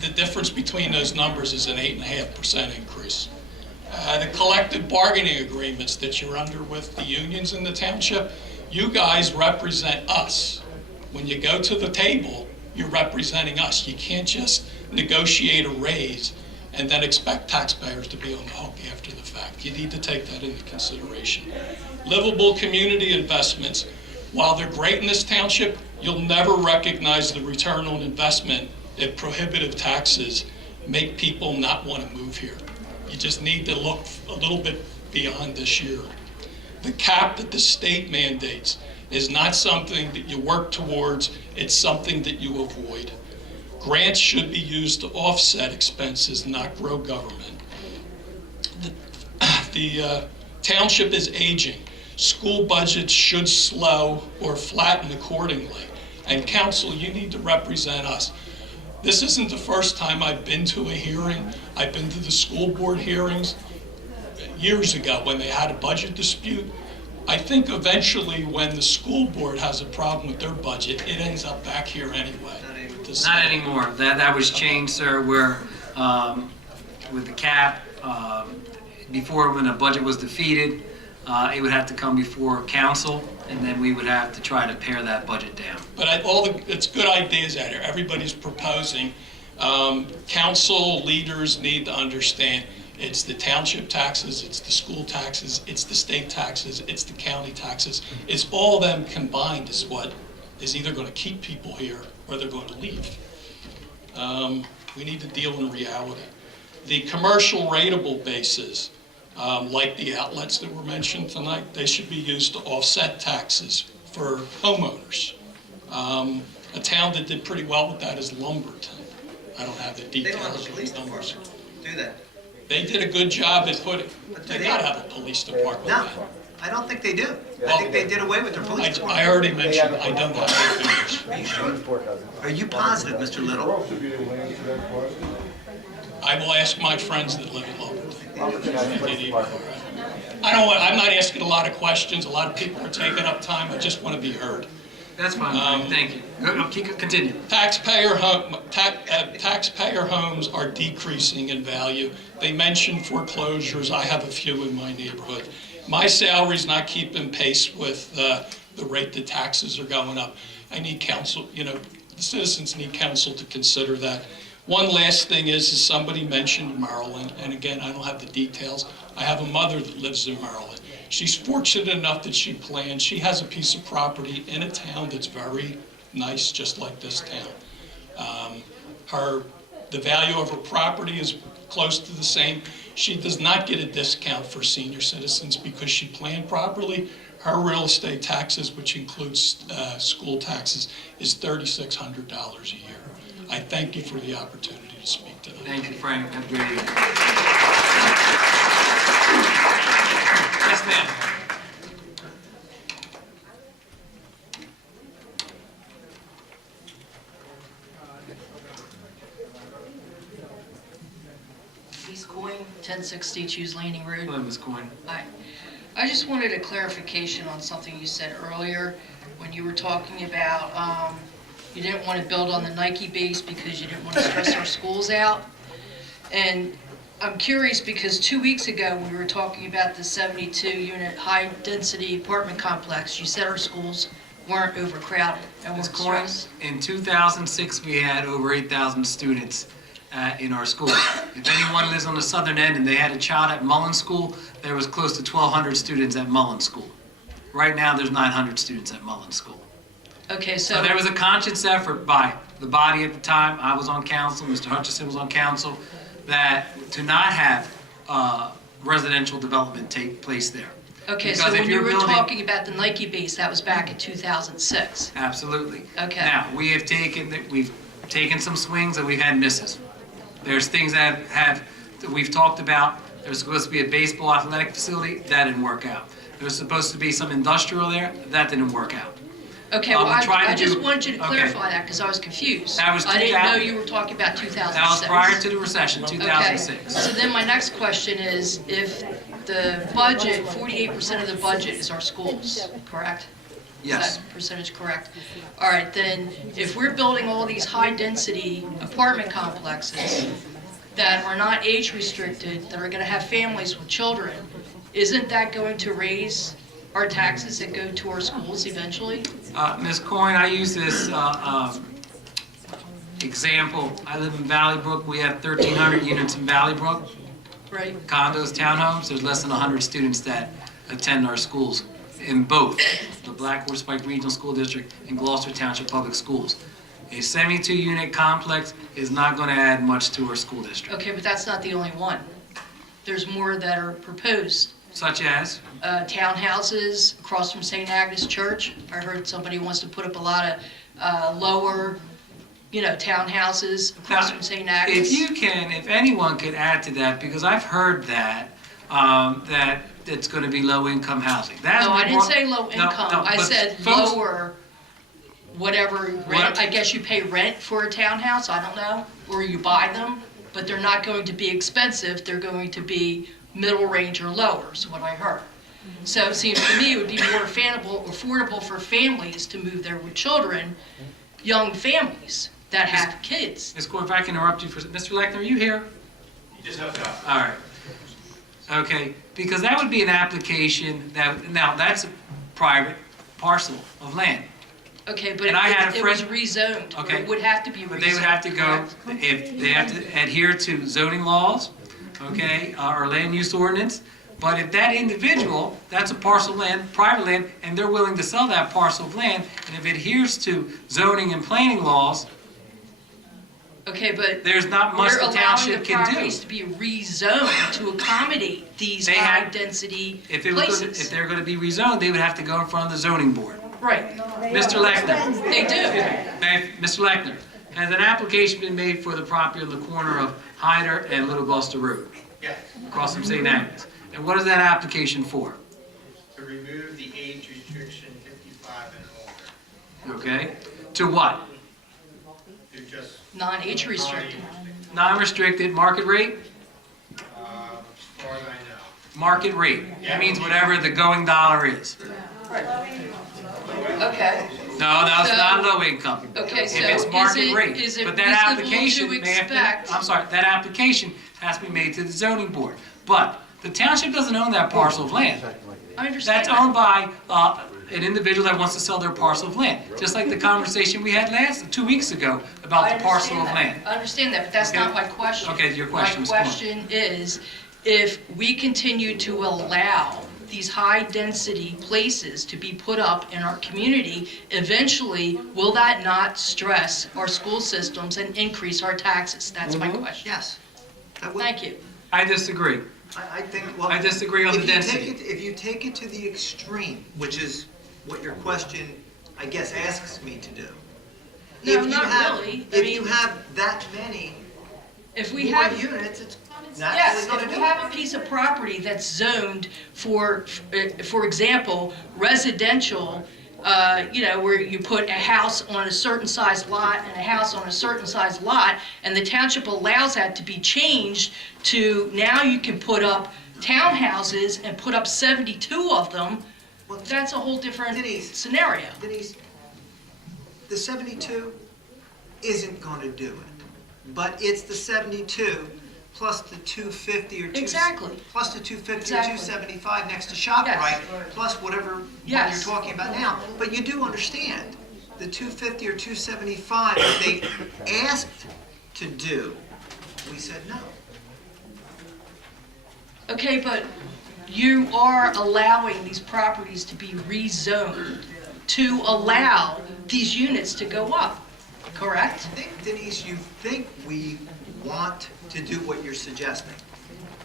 the difference between those numbers is an 8.5% increase. The collective bargaining agreements that you're under with the unions in the township, you guys represent us. When you go to the table, you're representing us. You can't just negotiate a raise and then expect taxpayers to be on the hook after the fact. You need to take that into consideration. Livable community investments, while they're great in this township, you'll never recognize the return on investment if prohibitive taxes make people not want to move here. You just need to look a little bit beyond this year. The cap that the state mandates is not something that you work towards, it's something that you avoid. Grants should be used to offset expenses, not grow government. The township is aging. School budgets should slow or flatten accordingly. And council, you need to represent us. This isn't the first time I've been to a hearing. I've been to the school board hearings years ago when they had a budget dispute. I think eventually when the school board has a problem with their budget, it ends up back here anyway. Not anymore. That was changed, sir, where with the cap, before when a budget was defeated, it would have to come before council, and then we would have to try to pare that budget down. But it's good ideas out here. Everybody's proposing. Council leaders need to understand it's the township taxes, it's the school taxes, it's the state taxes, it's the county taxes. It's all them combined is what is either going to keep people here or they're going to leave. We need to deal in reality. The commercial rateable bases, like the outlets that were mentioned tonight, they should be used to offset taxes for homeowners. A town that did pretty well with that is Lumberton. I don't have the They don't have details a of police the numbers. department. Do that. They did a good job at putting, they gotta have a police department. No, I don't think they do. I think they did away with their police department. I already mentioned, I don't have the figures. Are you sure? Are you positive, Mr. Little? I will ask my friends that live in Lumberton. I'm not asking a lot of questions. A lot of people are taking up time. I just want to be heard. That's fine, Brian. Thank you. Continue. Taxpayer homes are decreasing in value. They mentioned foreclosures. I have a few in my neighborhood. My salary's not keeping pace with the rate that taxes are going up. I need council, the citizens need council to consider that. One last thing is somebody mentioned Maryland, and again, I don't have the details. I have a mother that lives in Maryland. She's fortunate enough that she planned. She has a piece of property in a town that's very nice, just like this town. The value of her property is close to the same. She does not get a discount for senior citizens because she planned properly. Her real estate taxes, which includes school taxes, is $3,600 a year. I thank you for the opportunity to speak tonight. Thank you, Frank. Have a great evening. Yes, ma'am. East Coin, 1060 Choose Landing Road. Hello, Ms. Coyne. Hi. I just wanted a clarification on something you said earlier when you were talking about you didn't want to build on the Nike base because you didn't want to stress our schools out. And I'm curious because 2 weeks ago we were talking about the 72-unit high-density apartment complex. You said our schools weren't overcrowded and Ms. weren't Coyne, stressed. in 2006, we had over 8,000 students in our schools. If anyone lives on the southern end and they had a child at Mullen School, there was close to 1,200 students at Mullen School. Right now, there's 900 students at Mullen School. Okay, So there was a conscious effort by the body at the time. I was on council, Mr. Hutchison was on council, that to not have residential development take place there. Okay, Because so if when you you're were building- talking about the Nike base, that was back in 2006. Absolutely. Okay. Now, we've taken some swings and we've had misses. There's things that we've talked about There was supposed to be a baseball athletic facility, that didn't work out. There was supposed to be some industrial there, that didn't work out. Okay, well, we tried I to just do- wanted you to okay. clarify that, because I was confused. That was I didn't 2000 know you were talking about 2006. That was prior to the recession, Okay, 2006. so then my next question is, if the budget, 48% of the budget is our schools, correct? Yes. Is that percentage correct? All right, then, if we're building all these high-density apartment complexes that are not age-restricted, that are gonna have families with children, isn't that going to raise our taxes that go to our schools eventually? Ms. Coyne, I use this example. I live in Valley Brook. We have 1,300 units in Valley Brook, Right? condos, townhomes. There's less than 100 students that attend our schools in both the Black Horse Pike Regional School District and Gloucester Township Public Schools. A 72-unit complex is not going to add much to our school district, Okay, but that's not the only one. There's more that are proposed. such as, Townhouses across from St. Agnes Church. I heard somebody wants to put up a lot of lower, townhouses across from St. Agnes. if anyone could add to that, because I've heard that, that it's going to be low-income housing. No, I didn't say low income. I but said folks- lower, whatever rent. I guess you pay rent for a townhouse, I don't know, or you buy them, but they're not going to be expensive. They're going to be middle range or lower, is what I heard. So it seems to me it would be more affordable for families to move there with children, young families that have kids. Ms. Coyne, if I can interrupt you for, Mr. Lechner, are you here? He just left out. All right. Okay, because that would be an application that, now, that's a private parcel of land. Okay, but And I had a it was friend- rezoned, or Okay. it would have to be rezoned, But they would have to go, correct? if they have to adhere to zoning laws, okay, or land use ordinance. But if that individual, that's a parcel of land, private land, and they're willing to sell that parcel of land, and if it adheres to zoning and planning laws, Okay, but there's not much we're the allowing the township can properties do. to be rezoned to accommodate these They have- high-density If it was, places. if they're gonna be rezoned, they would have to go in front of the zoning board. Right, Mr. Lechner. they do. Mr. Lechner, has an application been made for the property on the corner of Hyder and Little Gloucester Road, Yeah, across from St. Agnes? And what is that application for? to remove the age restriction 55 and older, Okay? To what? to just, Non-age restricted. Non-restricted market rate? as far as I know. Market rate. That means whatever the going dollar is. Okay. No, that's So- not low income. Okay, If so it's market is rate. it But that reasonable application to may have expect? I'm sorry, that application has to be made to the zoning board. But the township doesn't own that parcel of land. I understand That's that. owned by an individual that wants to sell their parcel of land. Just like the conversation we had 2 weeks ago about I the parcel of understand land. that. I understand that, but that's Okay. not my question. Okay, your question, Ms. My Corn. question is, if we continue to allow these high-density places to be put up in our community, eventually, will that not stress our school systems and increase our taxes? That's my question. Yes. That would- Thank you. I disagree. I think, well. I disagree on if the you take density. If you take it to the extreme, which is what your question, I guess, asks me to do. No, if you not have- really. I If you mean- have that many If we more have units, it's Yes, naturally going if to we do it. have a piece of property that's zoned for example, residential, where you put a house on a certain size lot and a house on a certain size lot, and the township allows that to be changed to, now you can put up townhouses and put up 72 of them, Well, that's a whole different Denise. scenario. Denise, the 72 isn't going to do it. But it's the 72 plus the 250 or Exactly. plus the 250 or Exactly. 275 next to ShopRite, plus whatever one Yes. you're talking about now. But you do understand, the 250 or 275 that they asked to do, we said no. Okay, but you are allowing these properties to be rezoned to allow these units to go up, correct? I think, Denise, you think we want to do what you're suggesting.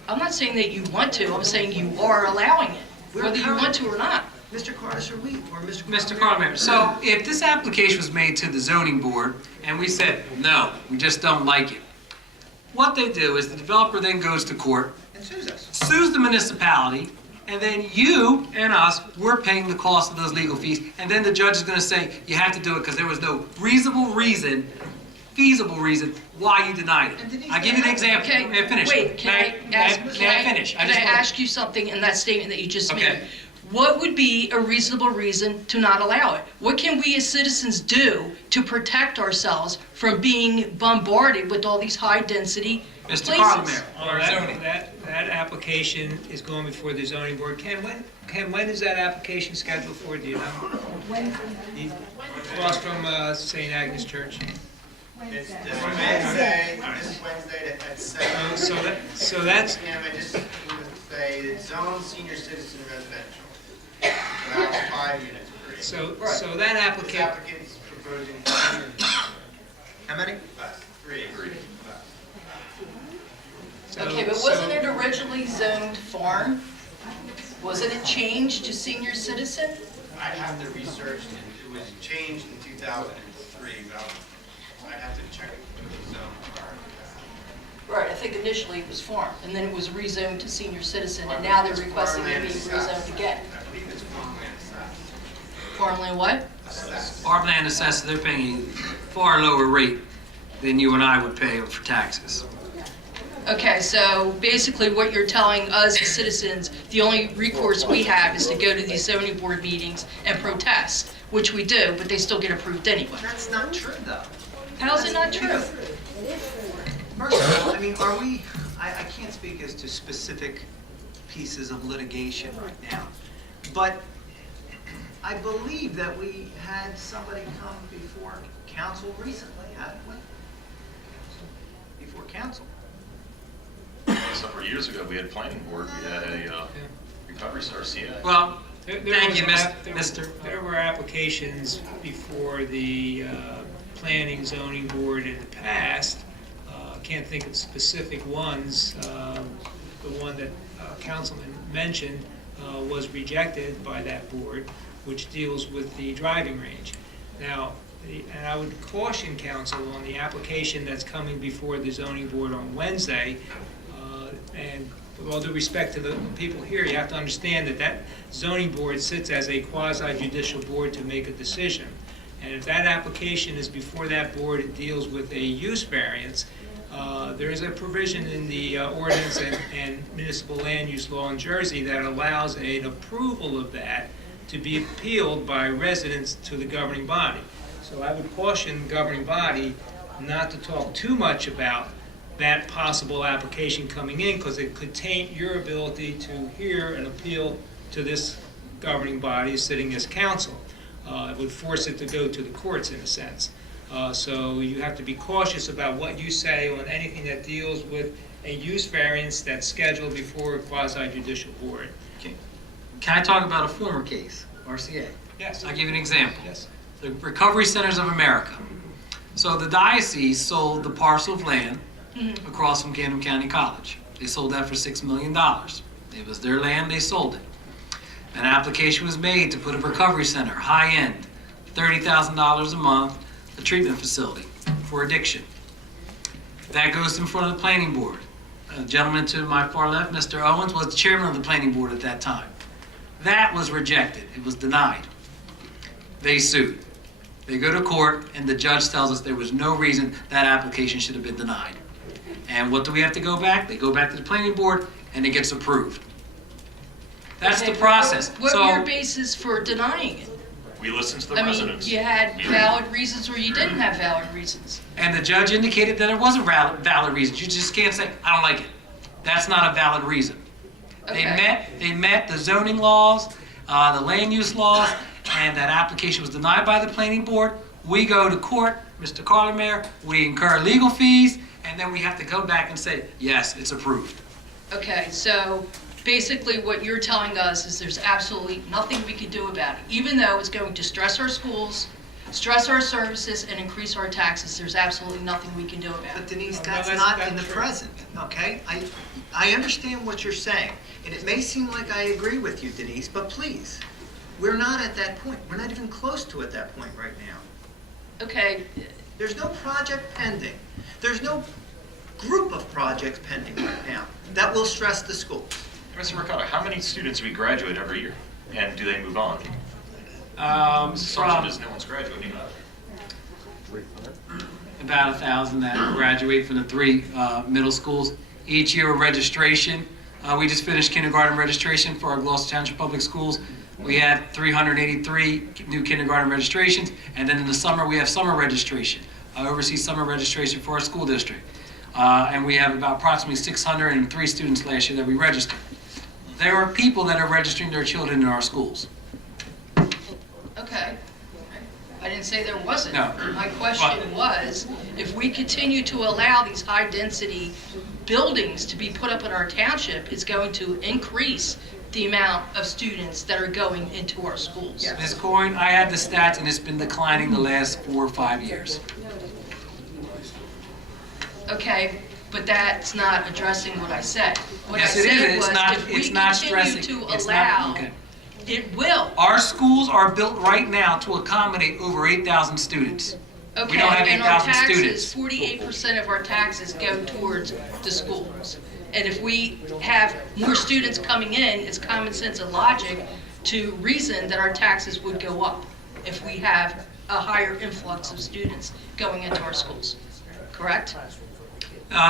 I'm not saying that you want to, I'm saying you are allowing it, whether you want to or not. Mr. Cardis or we, or Mr. Mr. Carter, so if this application was made to the zoning board and we said, no, we just don't like it, what they do is the developer then goes to court sues the municipality, and then you and us, we're paying the cost of those legal fees, and then the judge is gonna say, you have to do it because there was no reasonable reason, feasible reason why you denied it. I'll give you an example. Okay, May I finish? wait, can I finish? Can I ask you something in that statement that you just Okay. made? What would be a reasonable reason to not allow it? What can we as citizens do to protect ourselves from being bombarded with all these high-density places? Mr. Carlmaire. Well, that application is going before the zoning board. Ken, when is that application scheduled for, do you know? Wednesday. Across from St. Agnes Church. It's this Wednesday at 7. So that's, PM, I just need to say it's zone senior citizen residential. About 5 units per acre. so that This application, applicant's proposing How many? 3. Okay, but wasn't it originally zoned farm? Wasn't it changed to senior citizen? I'd have to research it. It was changed in 2003, but I'd have to check the zone. Right, I think initially it was farm, and then it was rezoned to senior citizen, and now they're requesting it be rezoned again. I believe it's farmland assessed. Farmland what? Farmland assessors, they're paying a far lower rate than you and I would pay for taxes. Okay, so basically what you're telling us as citizens, the only recourse we have is to go to these zoning board meetings and protest, which we do, but they still get approved anyway. That's not true, though. How's it not true? First of all, I mean, are we, I can't speak as to specific pieces of litigation right now, but I believe that we had somebody come before council recently, hadn't we? Before council. Several years ago, we had planning board, we had a recovery center, CA. Well, there thank you, was- Mr. there were applications before the planning zoning board in the past. Can't think of specific ones. The one that Councilman mentioned was rejected by that board, which deals with the driving range. Now, and I would caution council on the application that's coming before the zoning board on Wednesday. And with all due respect to the people here, you have to understand that that zoning board sits as a quasi-judicial board to make a decision. And if that application is before that board, it deals with a use variance. There is a provision in the ordinance and municipal land use law in Jersey that allows an approval of that to be appealed by residents to the governing body. So I would caution the governing body not to talk too much about that possible application coming in, because it could taint your ability to hear an appeal to this governing body sitting as council. It would force it to go to the courts in a sense. So you have to be cautious about what you say on anything that deals with a use variance that's scheduled before a quasi-judicial board. Can I talk about a former case, RCA? Yes. I'll give you an example. Yes. The Recovery Centers of America. So the diocese sold the parcel of land across from Camden County College. They sold that for $6 million. It was their land, they sold it. An application was made to put a recovery center, high-end, $30,000 a month, a treatment facility for addiction. That goes in front of the planning board. A gentleman to my far left, Mr. Owens, was the chairman of the planning board at that time. That was rejected. It was denied. They sued. They go to court, and the judge tells us there was no reason that application should have been denied. And what do we have to go back? They go back to the planning board, and it gets approved. That's the process. What were your basis for denying it? We listened to the I mean, residents. you had valid reasons or you didn't have valid reasons. And the judge indicated that there wasn't valid reasons. You just can't say, I don't like it. That's not a valid reason. Okay. They met the zoning laws, the land use laws, and that application was denied by the planning board. We go to court, Mr. Carlmaire, we incur legal fees, and then we have to go back and say, yes, it's approved. Okay, so basically what you're telling us is there's absolutely nothing we can do about it. Even though it's going to stress our schools, stress our services, and increase our taxes, there's absolutely nothing we can do about But it. Denise, No, that's that's not in the true. present, okay? I understand what you're saying, and it may seem like I agree with you, Denise, but please, we're not at that point. We're not even close to at that point right now. Okay, There's no project pending. There's no group of projects pending right now that will stress the schools. Mr. Mercado, how many students do we graduate every year? And do they move on? Assumption is no one's graduating. About 1,000 that graduate from the 3 middle schools. Each year of registration, we just finished kindergarten registration for our Gloucester Township Public Schools. We had 383 new kindergarten registrations, and then in the summer we have summer registration. I oversee summer registration for our school district. And we have about approximately 603 students last year that we registered. There are people that are registering their children in our schools. Okay. I didn't say there wasn't. No. My question was, if we continue to allow these high-density buildings to be put up in our township, it's going to increase the amount of students that are going into our schools. Ms. Coyne, I had the stats and it's been declining the last 4 or 5 years. Okay, but that's not addressing what I said. What I Yes, it said is. was, It's not- if we it's not continue stressing. to It's not- allow, okay. it will. Our schools are built right now to accommodate over 8,000 students. Okay, We don't have and our 8,000 taxes, students. 48% of our taxes go towards the schools. And if we have more students coming in, it's common sense and logic to reason that our taxes would go up if we have a higher influx of students going into our schools. Correct?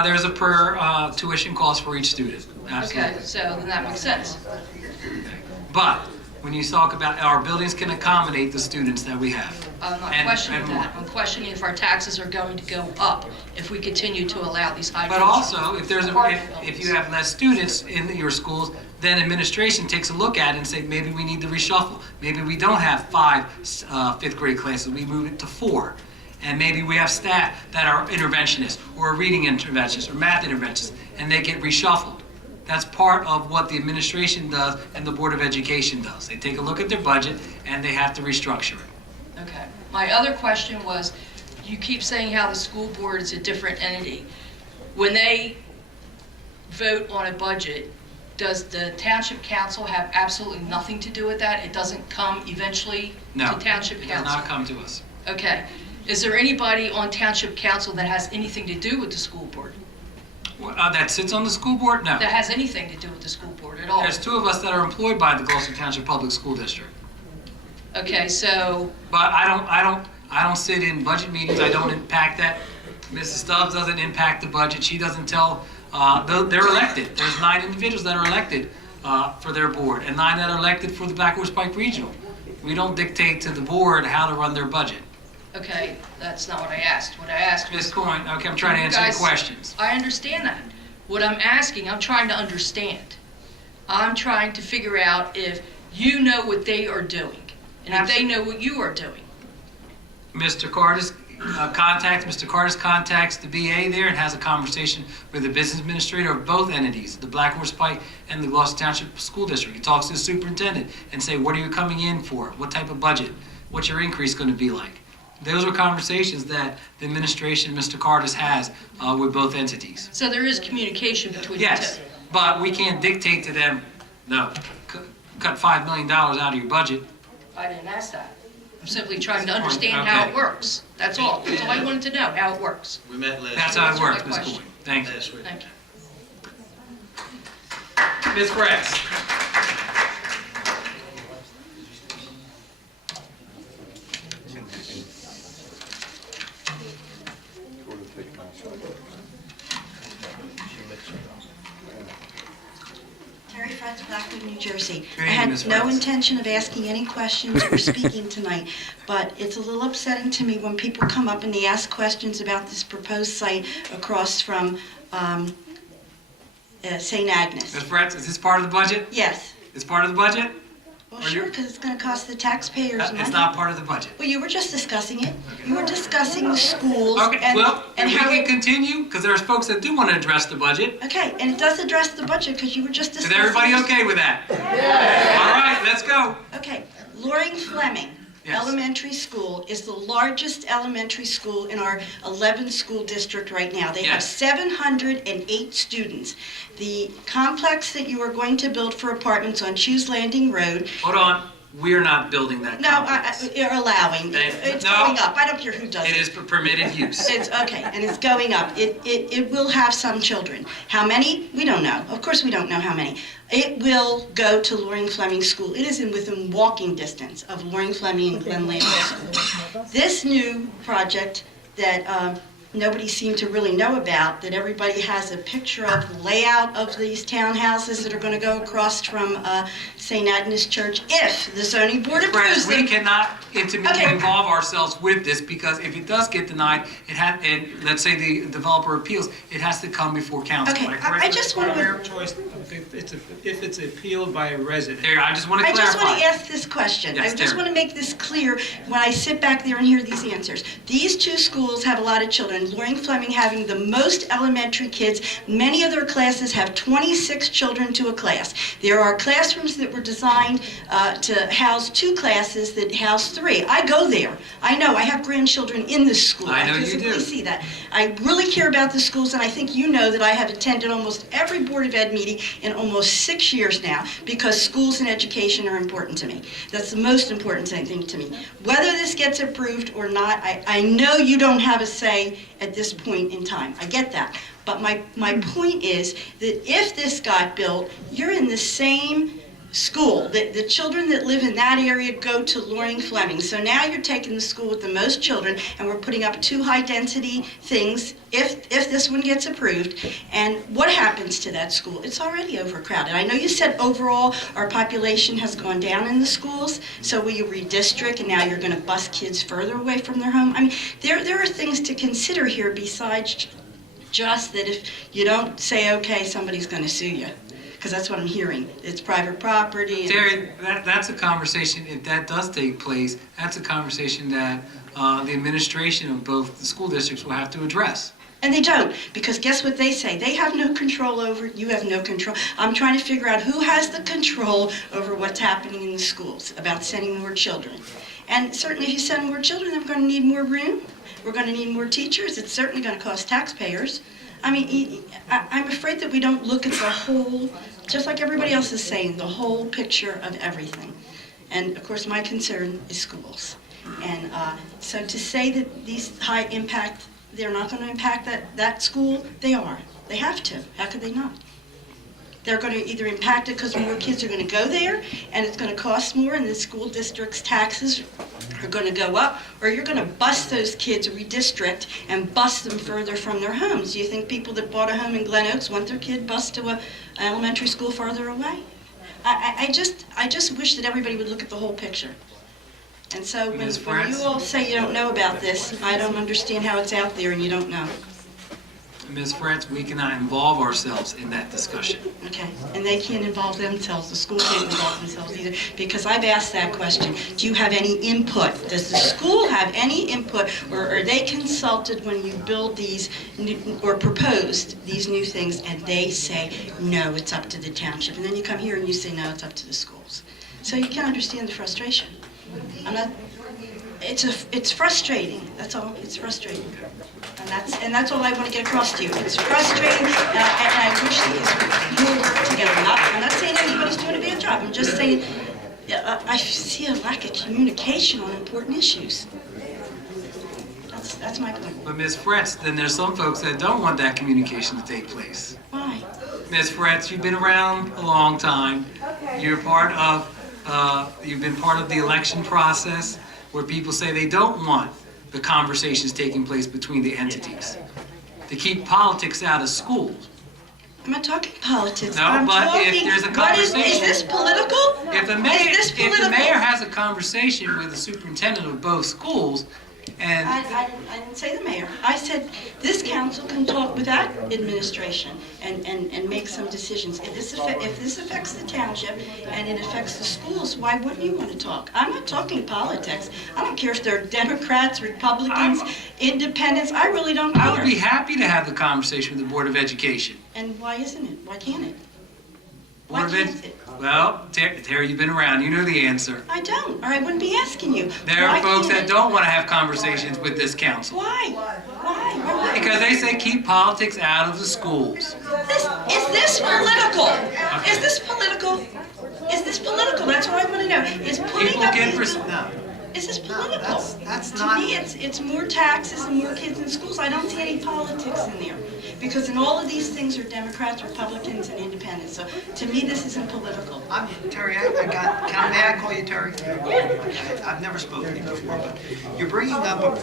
There's a per tuition cost for each student, absolutely. Okay, so then that makes sense. But when you talk about our buildings can accommodate the students that we have. I'm not And- questioning and that. I'm questioning if our taxes are going to go up if we continue to allow these high. But also, if there's if you have less students in your schools, then administration takes a look at it and say, maybe we need to reshuffle. Maybe we don't have 5 fifth grade classes, we move it to 4. And maybe we have staff that are interventionists, or reading interventionists, or math interventionists, and they get reshuffled. That's part of what the administration does and the Board of Education does. They take a look at their budget and they have to restructure it. Okay. My other question was, you keep saying how the school board is a different entity. When they vote on a budget, does the township council have absolutely nothing to do with that? It doesn't come eventually No, to township it does council? not come to us. Okay. Is there anybody on township council that has anything to do with the school board? That sits on the school board? No. That has anything to do with the school board at all? There's 2 of us that are employed by the Gloucester Township Public School District. Okay, so, But I don't sit in budget meetings, I don't impact that. Mrs. Stubbs doesn't impact the budget, she doesn't tell, they're elected. There's 9 individuals that are elected for their board, and 9 that are elected for the Black Horse Pike Regional. We don't dictate to the board how to run their budget. okay, that's not what I asked. What I asked was... Ms. Coyne, okay, I'm trying to You answer your guys- questions. I understand that. What I'm asking, I'm trying to understand. I'm trying to figure out if you know what they are doing, and if they know what you are doing. Mr. Carter's contacts the BA there and has a conversation with the business administrator of both entities, the Black Horse Pike and the Gloucester Township School District. He talks to the superintendent and say, what are you coming in for? What type of budget? What's your increase going to be like? Those are conversations that the administration, Mr. Carter's, has with both entities. So there is communication between the two? Yes, but we can't dictate to them, no, cut $5 million out of your budget. I didn't ask that. I'm simply trying to understand how it Okay. works. That's all. That's all I wanted to know, how it works. We met last. That's how it Answer my works, Ms. question. Coyne. Thank you. Last week. Thank you. Ms. Grass. Terry Fretz, Blackwood, New Jersey. Good I evening, had Ms. no Fretz. intention of asking any questions or speaking tonight, but it's a little upsetting to me when people come up and they ask questions about this proposed site across from St. Agnes. Ms. Fretz, is this part of the budget? Yes. It's part of the budget? Well, Are sure, you- because it's going to cost the taxpayers money. It's not part of the budget. Well, you were just discussing it. You were discussing the schools Okay, and well, and if we how can it... continue, because there's folks that do want to address the budget. Okay, and it does address the budget because you were just Is discussing... everybody okay with that? All right, let's go. Okay, Loring Fleming Yes. Elementary School is the largest elementary school in our 11-school district right now. They have Yes. 708 students. The complex that you are going to build for apartments on Shoes Landing Road, Hold on. We're not building that No, complex. you're allowing. It's No. going up. I don't care who does it. It is for permitted use. It's okay, and it's going up. It will have some children. How many? We don't know. Of course, we don't know how many. It will go to Loring Fleming School. It is within walking distance of Loring Fleming and Glen Lambert School. This new project that nobody seemed to really know about, that everybody has a picture of the layout of these townhouses that are going to go across from St. Agnes Church, if the zoning board approves We them. cannot intimately Okay. involve ourselves with this, because if it does get denied, and let's say the developer appeals, it has to come before council. Okay, Am correct? I just want to... Mayor choice, if it's appealed by a resident. There, I just want to I clarify. just want to ask this question. Yes, I just Terry. want to make this clear when I sit back there and hear these answers. These two schools have a lot of children. Loring Fleming having the most elementary kids. Many of their classes have 26 children to a class. There are classrooms that were designed to house 2 classes that house 3. I go there. I know. I have grandchildren in this school. I know you physically do. see that. I really care about the schools, and I think you know that I have attended almost every Board of Ed meeting in almost 6 years now, because schools and education are important to me. That's the most important thing to me. Whether this gets approved or not, I know you don't have a say at this point in time. I get that. But my point is that if this got built, you're in the same school. The children that live in that area go to Loring Fleming. So now you're taking the school with the most children, and we're putting up 2 high-density things if this one gets approved. And what happens to that school? It's already overcrowded. I know you said overall our population has gone down in the schools, so will you redistrict, and now you're going to bus kids further away from their home? I mean, there are things to consider here besides just that if you don't say okay, somebody's going to sue you. Because that's what I'm hearing. It's private property. Terry, that's a conversation, if that does take place, that's a conversation that the administration of both the school districts will have to address. And they don't, because guess what they say? They have no control over it, you have no control. I'm trying to figure out who has the control over what's happening in the schools about sending more children. And certainly if you send more children, then we're going to need more room. We're going to need more teachers. It's certainly going to cost taxpayers. I mean, I'm afraid that we don't look at the whole, just like everybody else is saying, the whole picture of everything. And of course, my concern is schools. And so to say that these high impact, they're not going to impact that school, they are. They have to. How could they not? They're going to either impact it because more kids are going to go there, and it's going to cost more, and the school district's taxes are going to go up, or you're going to bus those kids, redistrict, and bus them further from their homes. Do you think people that bought a home in Glen Oaks want their kid bused to an elementary school farther away? I just wish that everybody would look at the whole picture. And so when you all say you don't know about this, I don't understand how it's out there and you don't know. Ms. Fretz, we cannot involve ourselves in that discussion. Okay, and they can't involve themselves, the school can't involve themselves either, because I've asked that question. Do you have any input? Does the school have any input, or are they consulted when you build these, or proposed these new things, and they say, no, it's up to the township, and then you come here and you say, no, it's up to the schools. So you can understand the frustration. It's frustrating, that's all, it's frustrating. And that's all I want to get across to you. It's frustrating, and I wish these would work together. I'm not saying anybody's doing a bad job, I'm just saying I see a lack of communication on important issues. That's my point. But Ms. Fretz, then there's some folks that don't want that communication to take place. Why? Ms. Fretz, you've been around a long time. You're part of, you've been part of the election process where people say they don't want the conversations taking place between the entities. To keep politics out of schools. I'm not talking politics. No, I'm but talking, if there's a what is conversation. this political? If the mayor, Is this if the political? mayor has a conversation with the superintendent of both schools, and I didn't say the mayor. I said this council can talk with that administration and make some decisions. If this affects the township and it affects the schools, why wouldn't you want to talk? I'm not talking politics. I don't care if they're Democrats, Republicans, independents. I really don't care. I would be happy to have the conversation with the Board of Education. And why isn't it? Why can't it? Board of Why can't it? Well, Terry, you've been around. You know the answer. I don't, or I wouldn't be asking you. There are Why folks can't that it? don't want to have conversations with this council. Why? Why? Because they say keep politics out of the schools. Is this political? Is this political? Is Is this political? That's what I want to know. Is putting People up get, these... No. Is this No, political? that's To not. me, it's more taxes and more kids in schools. I don't see any politics in there. Because in all of these things are Democrats, Republicans, and independents. So to me, this isn't political. Terry, may I call you Terry? Yeah. I've never spoken to you before, but you're bringing up a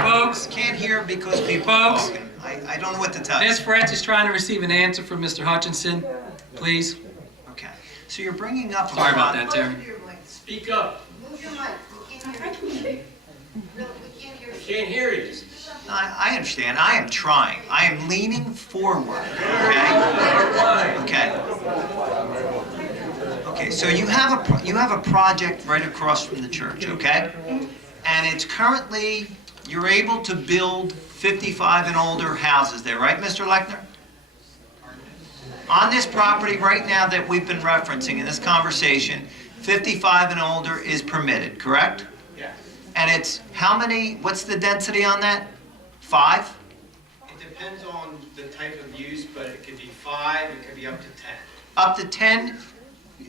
Folks, can't hear because people are Folks. talking. I don't know what to tell you. Ms. Fretz is trying to receive an answer from Mr. Hutchinson, please. Okay, so you're bringing up a Sorry about that, Terry. Speak up. Can't hear you. I understand. I am trying. I am leaning forward. Okay. Okay. Okay. So you have a project right across from the church. Okay. And it's currently you're able to build 55 and older houses there, right, Mr. Lechner? On this property right now that we've been referencing in this conversation, 55 and older is permitted, correct? Yes. And it's how many? What's the density on that? 5? It depends on the type of use, but it could be 5, it could be up to 10. Up to 10?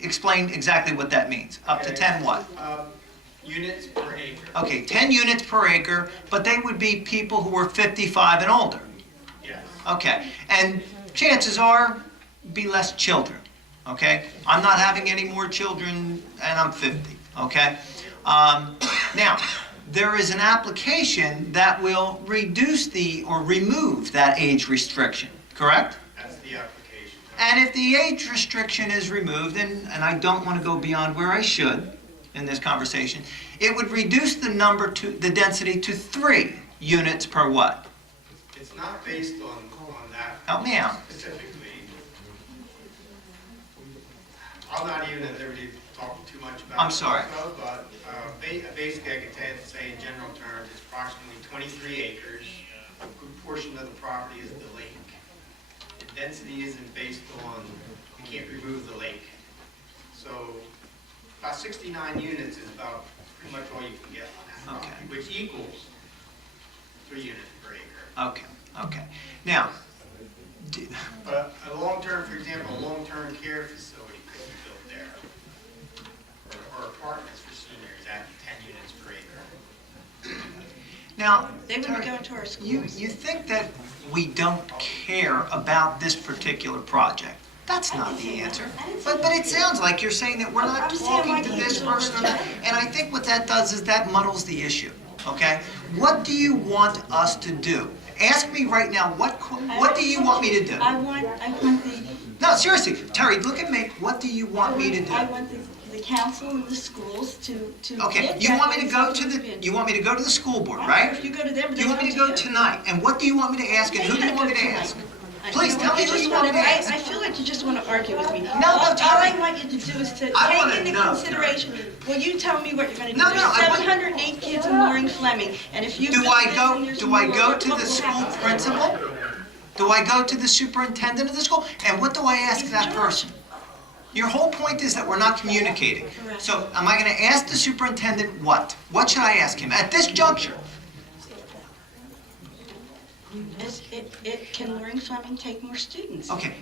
Explain exactly what that means. Up to 10 what? Units per acre. Okay, 10 units per acre, but they would be people who are 55 and older. Yes. Okay, and chances are, be less children, okay? I'm not having any more children, and I'm 50, okay? Now, there is an application that will reduce or remove that age restriction, correct? That's the application. And if the age restriction is removed, and I don't want to go beyond where I should in this conversation, it would reduce the density to 3 units per what? It's not based on that. Help me out. Specifically. I'm not even at liberty to talk too much about I'm sorry. it, but basically I can say in general terms, it's approximately 23 acres. A good portion of the property is the lake. The density isn't based on, you can't remove the lake. So about 69 units is about pretty much all you can get on that property, Okay. which equals 3 units per acre. Okay, okay. Now, But a long-term, for example, a long-term care facility could be built there. Or apartments for seniors at 10 units per acre. now, They wouldn't go into our schools. you think that we don't care about this particular project. That's not the answer. But it sounds like you're saying that we're not I'm saying why talking to can't this you go person. over to- And I think what that does is that muddles the issue, okay? What do you want us to do? Ask me right now, what do you want me to do? I want the... No, seriously, Terry, look at me. What do you want me to do? I want the council and the schools to Okay, give you that want me to go something to bid. you want me to go to the school board, I don't care right? if you go to them, You want me to go tonight, and what do you want me to ask, and who do you want me to ask? Please, tell me who you want me to ask. I feel like you just want to argue with me. No, All Terry. I want you to do is to I wanna take into know, consideration, well, you tell me what you're going to do. No, no, There's I want- 708 kids in Loring Fleming, and if you... Do build I this go and there's to more, the what will school happen? principal? Do I go to the superintendent of the school? And what do I ask that person? Your whole point is that we're not communicating. Correct. So am I going to ask the superintendent what? What should I ask him at this juncture? Can Loring Fleming take more students? Okay,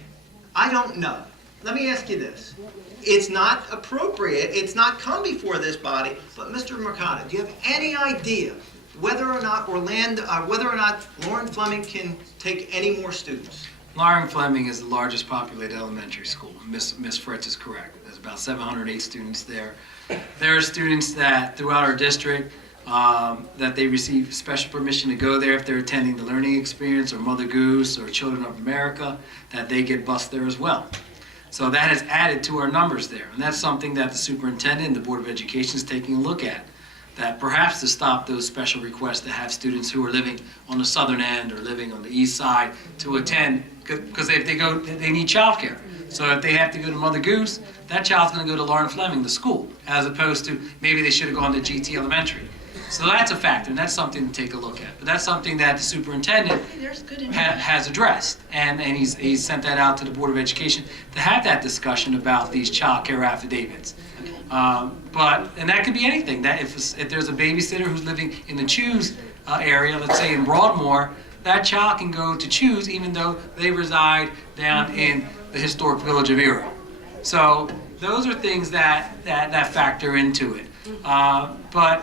I don't know. Let me ask you this. It's not appropriate, it's not come before this body, but Mr. Mercado, do you have any idea whether or not Loring Fleming can take any more students? Loring Fleming is the largest populated elementary school. Ms. Fritz is correct. There's about 708 students there. There are students that throughout our district that they receive special permission to go there if they're attending the Learning Experience or Mother Goose or Children of America, that they get bused there as well. So that has added to our numbers there. And that's something that the superintendent and the Board of Education is taking a look at. That perhaps to stop those special requests to have students who are living on the southern end or living on the east side to attend, because if they go, they need childcare. So if they have to go to Mother Goose, that child's going to go to Loring Fleming, the school, as opposed to maybe they should have gone to GT Elementary. So that's a factor, and that's something to take a look at. But that's something that the superintendent There's good has addressed, and he's sent that out to the Board of Education to have that discussion about these child care affidavits. And that could be anything. That if there's a babysitter who's living in the Choose area, let's say in Broadmoor, that child can go to Choose even though they reside down in the historic village of Erie. So those are things that factor into it. But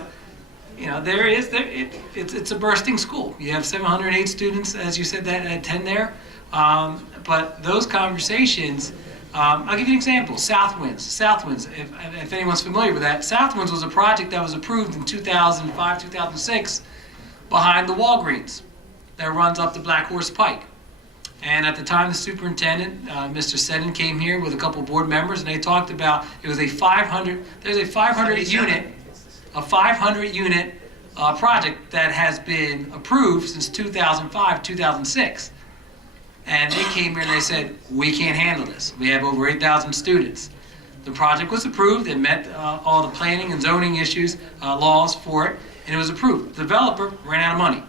you know, it's a bursting school. You have 708 students, as you said, that attend there. But those conversations, I'll give you an example. Southwinds, if anyone's familiar with that, Southwinds was a project that was approved in 2005, 2006 behind the Walgreens that runs up the Black Horse Pike. And at the time, the superintendent, Mr. Seddon, came here with a couple of board members, and they talked about it was a 500 unit project that has been approved since 2005, 2006. And they came here and they said, we can't handle this. We have over 8,000 students. The project was approved. It met all the planning and zoning issues, laws for it, and it was approved. The developer ran out of money.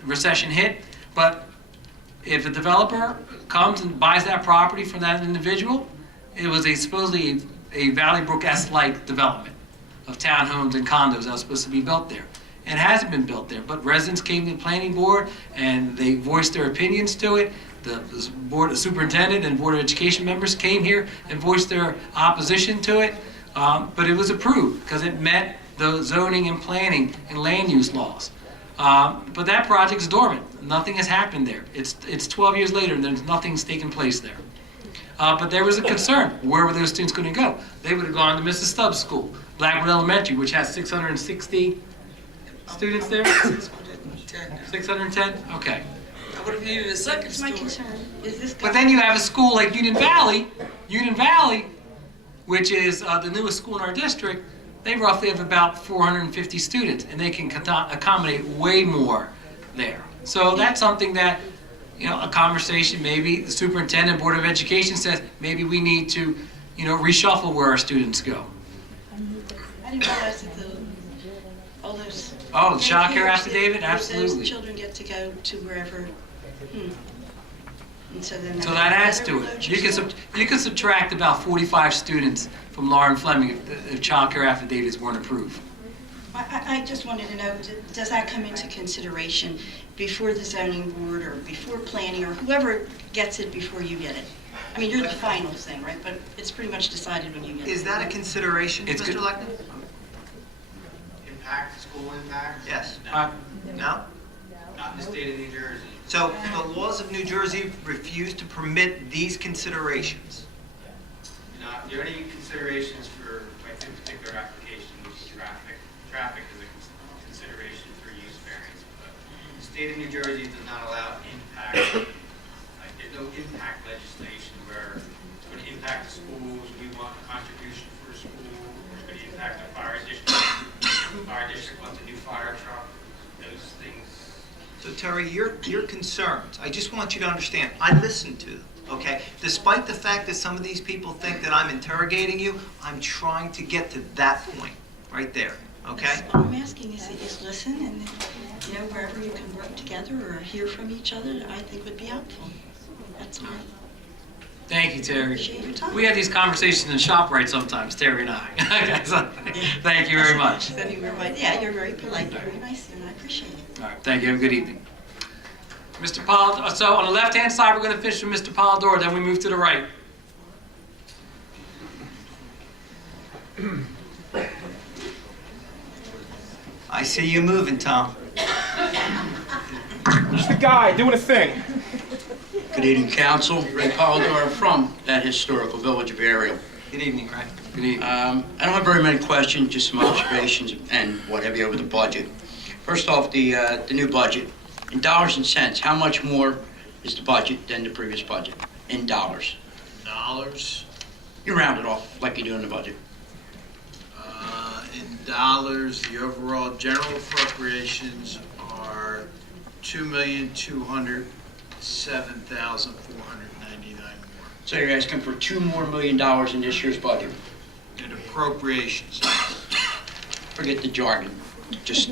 The recession hit, but if a developer comes and buys that property from that individual, it was supposedly a Valley Brook-esque-like development of townhomes and condos that was supposed to be built there. It hasn't been built there, but residents came to the planning board and they voiced their opinions to it. The superintendent and board of education members came here and voiced their opposition to it, but it was approved because it met the zoning and planning and land use laws. But that project's dormant. Nothing has happened there. It's 12 years later and there's nothing's taken place there. But there was a concern. Where were those students going to go? They would have gone to Mrs. Stubbs School, Blackwood Elementary, which has 660 students there? 610? Okay. I would have needed a second That's my story. concern. Is this? But then you have a school like Union Valley, which is the newest school in our district. They roughly have about 450 students, and they can accommodate way more there. So that's something that, you know, a conversation, maybe the superintendent, board of education says, maybe we need to, you know, reshuffle where our students go. I didn't realize that all those. Oh, the child care daycares affidavit, that absolutely. Those children get to go to wherever. And so then. So that adds to it. You can subtract about 45 students from Lauren Fleming if child care affidavits weren't approved. I just wanted to know, does that come into consideration before the zoning board or before planning or whoever gets it before you get it? I mean, you're the final thing, right? But it's pretty much decided when you get it. Is that a consideration, It's Mr. good. Leckner? Impact, school impact? Yes. Uh, No? Not in the state of New Jersey. So the laws of New Jersey refuse to permit these considerations. The only considerations for my particular application was traffic. Traffic is a consideration for use variance, but the state of New Jersey does not allow impact. There's no impact legislation where it's going to impact the schools. We want a contribution for a school. It's going to impact the fire district. The fire district wants a new fire truck. Those things. So Terry, your concerns, I just want you to understand, I listened to them, okay? Despite the fact that some of these people think that I'm interrogating you, I'm trying to get to that point, right there, okay? All I'm asking is that you listen and, you know, wherever you can work together or hear from each other, I think would be helpful. That's all. Thank you, Terry. Appreciate your time. We have these conversations in ShopRite sometimes, Terry and I. Okay, so, thank you very much. Yeah, you're very polite, very nice, and I appreciate it. All right, thank you. Have a good evening. Mr. Polidor, so on the left-hand side, we're going to finish with Mr. Polidor, then we move to the right. I see you moving, Tom. Just a guy doing a thing. Good evening, Council. Ray Polidor from that historical village of Ariel. Good evening, Ray. Good evening. I don't have very many questions, just some observations and what have you over the budget. First off, the new budget. In dollars and cents, how much more is the budget than the previous budget? In dollars. Dollars? You round it off like you do in the budget. In dollars, the overall general appropriations are $2,207,499 more. So you're asking for $2 million more in this year's budget. In appropriations. Forget the jargon, just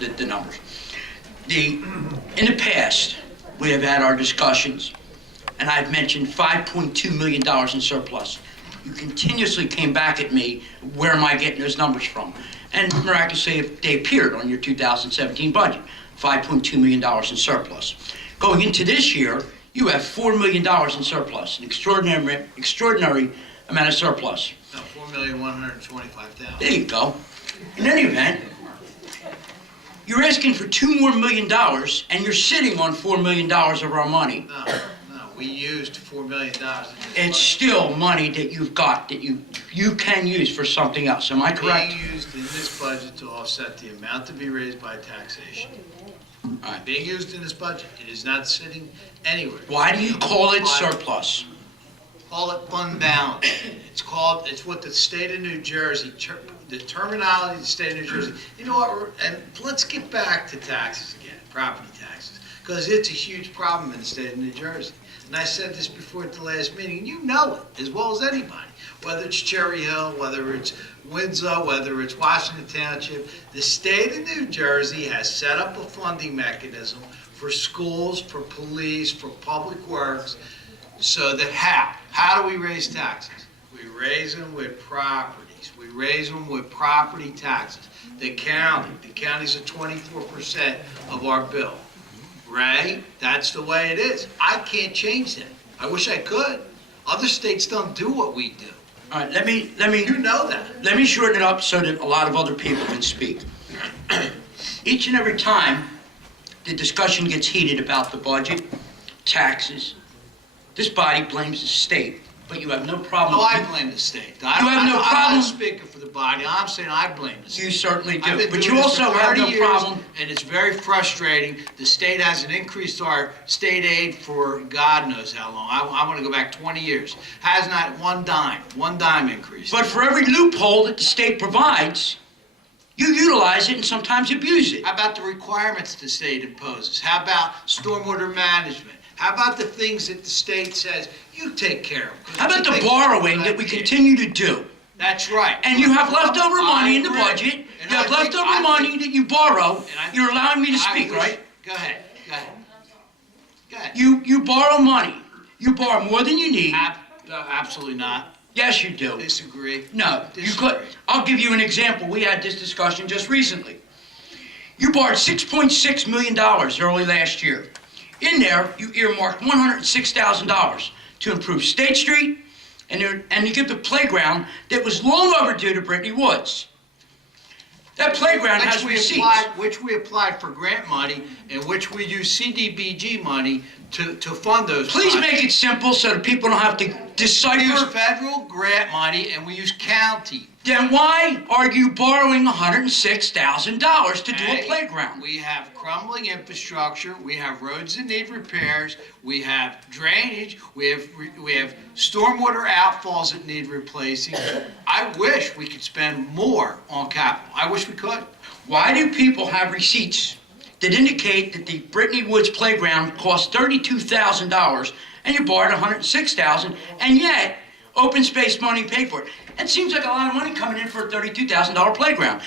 the numbers. In the past, we have had our discussions, and I've mentioned $5.2 million in surplus. You continuously came back at me, where am I getting those numbers from? And miraculously, they appeared on your 2017 budget, $5.2 million in surplus. Going into this year, you have $4 million in surplus, an extraordinary amount of surplus. No, $4,125,000. There you go. In any event, you're asking for $2 more million, and you're sitting on $4 million of our money. No, we used $4 million. It's still money that you've got that you can use for something else. Am I correct? Being used in this budget to offset the amount to be raised by taxation. All right. Being used in this budget, it is not sitting anywhere. Why do you call it surplus? Call it fund balance. It's what the state of New Jersey, the terminology of the state of New Jersey. You know what, and let's get back to taxes again, property taxes, because it's a huge problem in the state of New Jersey. And I said this before at the last meeting, and you know it as well as anybody, whether it's Cherry Hill, whether it's Windsor, whether it's Washington Township, the state of New Jersey has set up a funding mechanism for schools, for police, for public works, so that how do we raise taxes? We raise them with properties. We raise them with property taxes. The county's at 24% of our bill. Right? That's the way it is. I can't change that. I wish I could. Other states don't do what we do. All right, let me. You know that. Let me shorten it up so that a lot of other people can speak. Each and every time the discussion gets heated about the budget, taxes, this body blames the state, but you have no problem. No, I blame the state. have no problem. I'm not speaking for the body. I'm saying I blame the state. You certainly I've do, been but doing you this also for have 30 no years, problem. And it's very frustrating. The state hasn't increased our state aid for God knows how long. I want to go back 20 years. Has not one dime increase. But for every loophole that the state provides, you utilize it and sometimes abuse it. How about the requirements the state imposes? How about stormwater management? How about the things that the state says, you take care of? How about the borrowing that we continue to do? That's right. And you have leftover money in the agree. budget. And You have I think- leftover money that you borrow. And You're allowing me to I speak, wish- right? Go ahead. Go ahead. You borrow money. You borrow more than you need. Absolutely not. Yes, you do. Disagree. No, you could. I'll give you an example. We had this discussion just recently. You borrowed $6.6 million early last year. In there, you earmarked $106,000 to improve State Street and to give the playground that was long overdue to Brittany Woods. That playground has receipts. Which we applied for grant money, and which we use CDBG money to fund those. Please projects. make it simple so that people don't have to We use decipher. federal grant money, and we use county. Then why are you borrowing $106,000 to do a Okay? playground? We have crumbling infrastructure, we have roads that need repairs, we have drainage, we have stormwater outfalls that need replacing. I wish we could spend more on capital. I wish we could. Why do people have receipts that indicate that the Brittany Woods playground cost $32,000 and you borrowed $106,000, and yet open space money paid for it? It seems like a lot of money coming in for a $32,000 playground.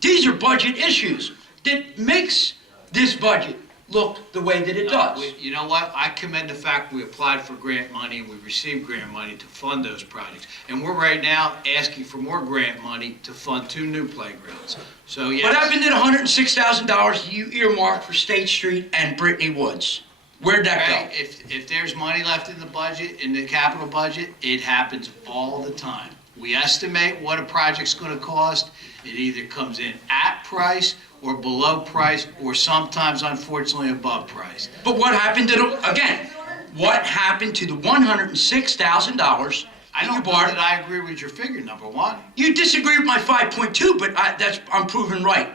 These are budget issues that makes this budget look the way that it does. You know what? I commend the fact we applied for grant money and we received grant money to fund those projects. And we're right now asking for more grant money to fund 2 new playgrounds. So, yes. What happened to the $106,000 you earmarked for State Street and Brittany Woods? Where'd that go? Right? If there's money left in the budget, in the capital budget, it happens all the time. We estimate what a project's going to cost. It either comes in at price or below price, or sometimes, unfortunately, above price. But what happened to the, again, what happened to the $106,000 I don't know that I agree with your figure, number one. You disagree with my 5.2, but I'm proven right.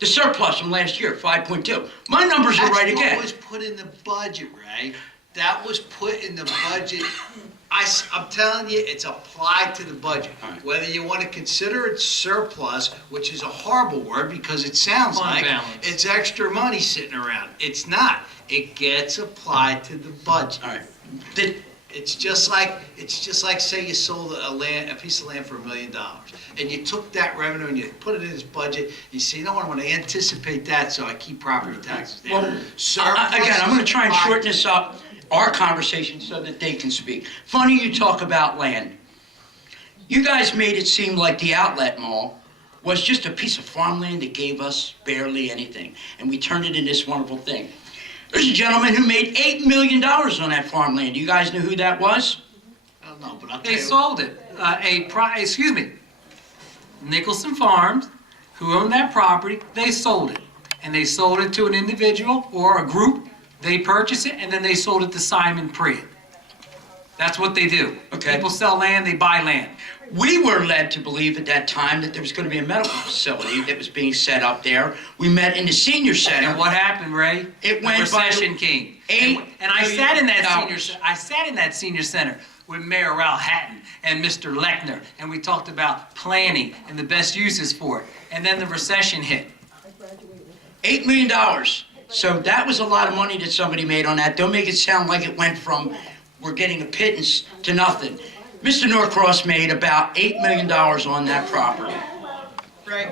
The surplus from last year, 5.2. My numbers are right again. That was put in the budget, Ray. That was put in the budget. I'm telling you, it's applied to the budget. Right. Whether you want to consider it surplus, which is a horrible word because it sounds Fund like balance. it's extra money sitting around. It's not. It gets applied to the budget. All right. It's just like say you sold a piece of land for $1 million, and you took that revenue and you put it in this budget. You say, you know what? I want to anticipate that, so I keep property taxes down. Well, again, I'm going to try and shorten this up, our conversation, so that they can speak. Funny you talk about land. You guys made it seem like the Outlet Mall was just a piece of farmland that gave us barely anything, and we turned it into this wonderful thing. There's a gentleman who made $8 million on that farmland. You guys know who that was? I don't know, but I'll tell They you. sold it. Nicholson Farms, who owned that property, they sold it. And they sold it to an individual or a group. They purchased it, and then they sold it to Simon Pritt. That's what they do. Okay. People sell land, they buy land. We were led to believe at that time that there was going to be a medical facility that was being set up there. We met in the senior center. And what happened, Ray? It The went recession by came. $8 And I million. sat in that senior center with Mayor Ralph Hatton and Mr. Lechner, and we talked about planning and the best uses for it. And then the recession hit. $8 million. So that was a lot of money that somebody made on that. Don't make it sound like it went from we're getting a pittance to nothing. Mr. Norcross made about $8 million on that property. Ray,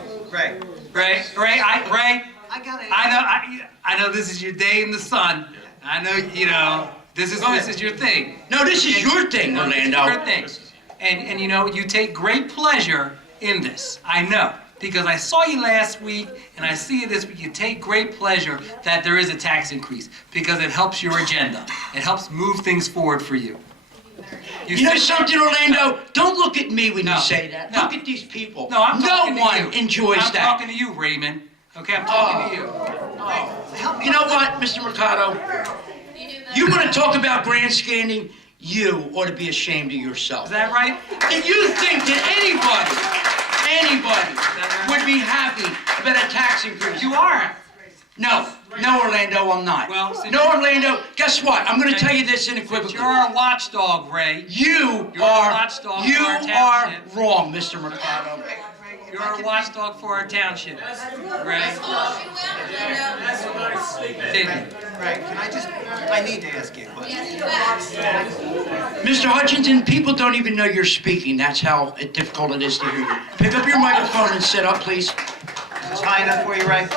I know this is your day in the sun. I know, this is your thing. No, this is your thing, Orlando. This is your thing. And you take great pleasure in this. I know. Because I saw you last week, and I see you this week. You take great pleasure that there is a tax increase, because it helps your agenda. It helps move things forward for you. You know something, Orlando? Don't look at me when No. you say that. No. Look at these people. No, I'm talking No to one you. enjoys I'm that. talking to you, Raymond. Okay, I'm talking to you. You know what, Mr. Mercado? You want to talk about grandstanding? You ought to be ashamed of yourself. Is that right? If you think that anybody would be happy about a tax increase. You are. No, Orlando, I'm not. Well, since no, Orlando, guess what? I'm going to tell you this unequivocally. You're a watchdog, Ray. You You're a are watchdog for our are township. wrong, Mr. Mercado. You're a watchdog for our township, Ray. Ray, I need to ask you a question. Mr. Hutchinson, people don't even know you're speaking. That's how difficult it is to hear you. Pick up your microphone and sit up, please. Is this high enough for you, Ray?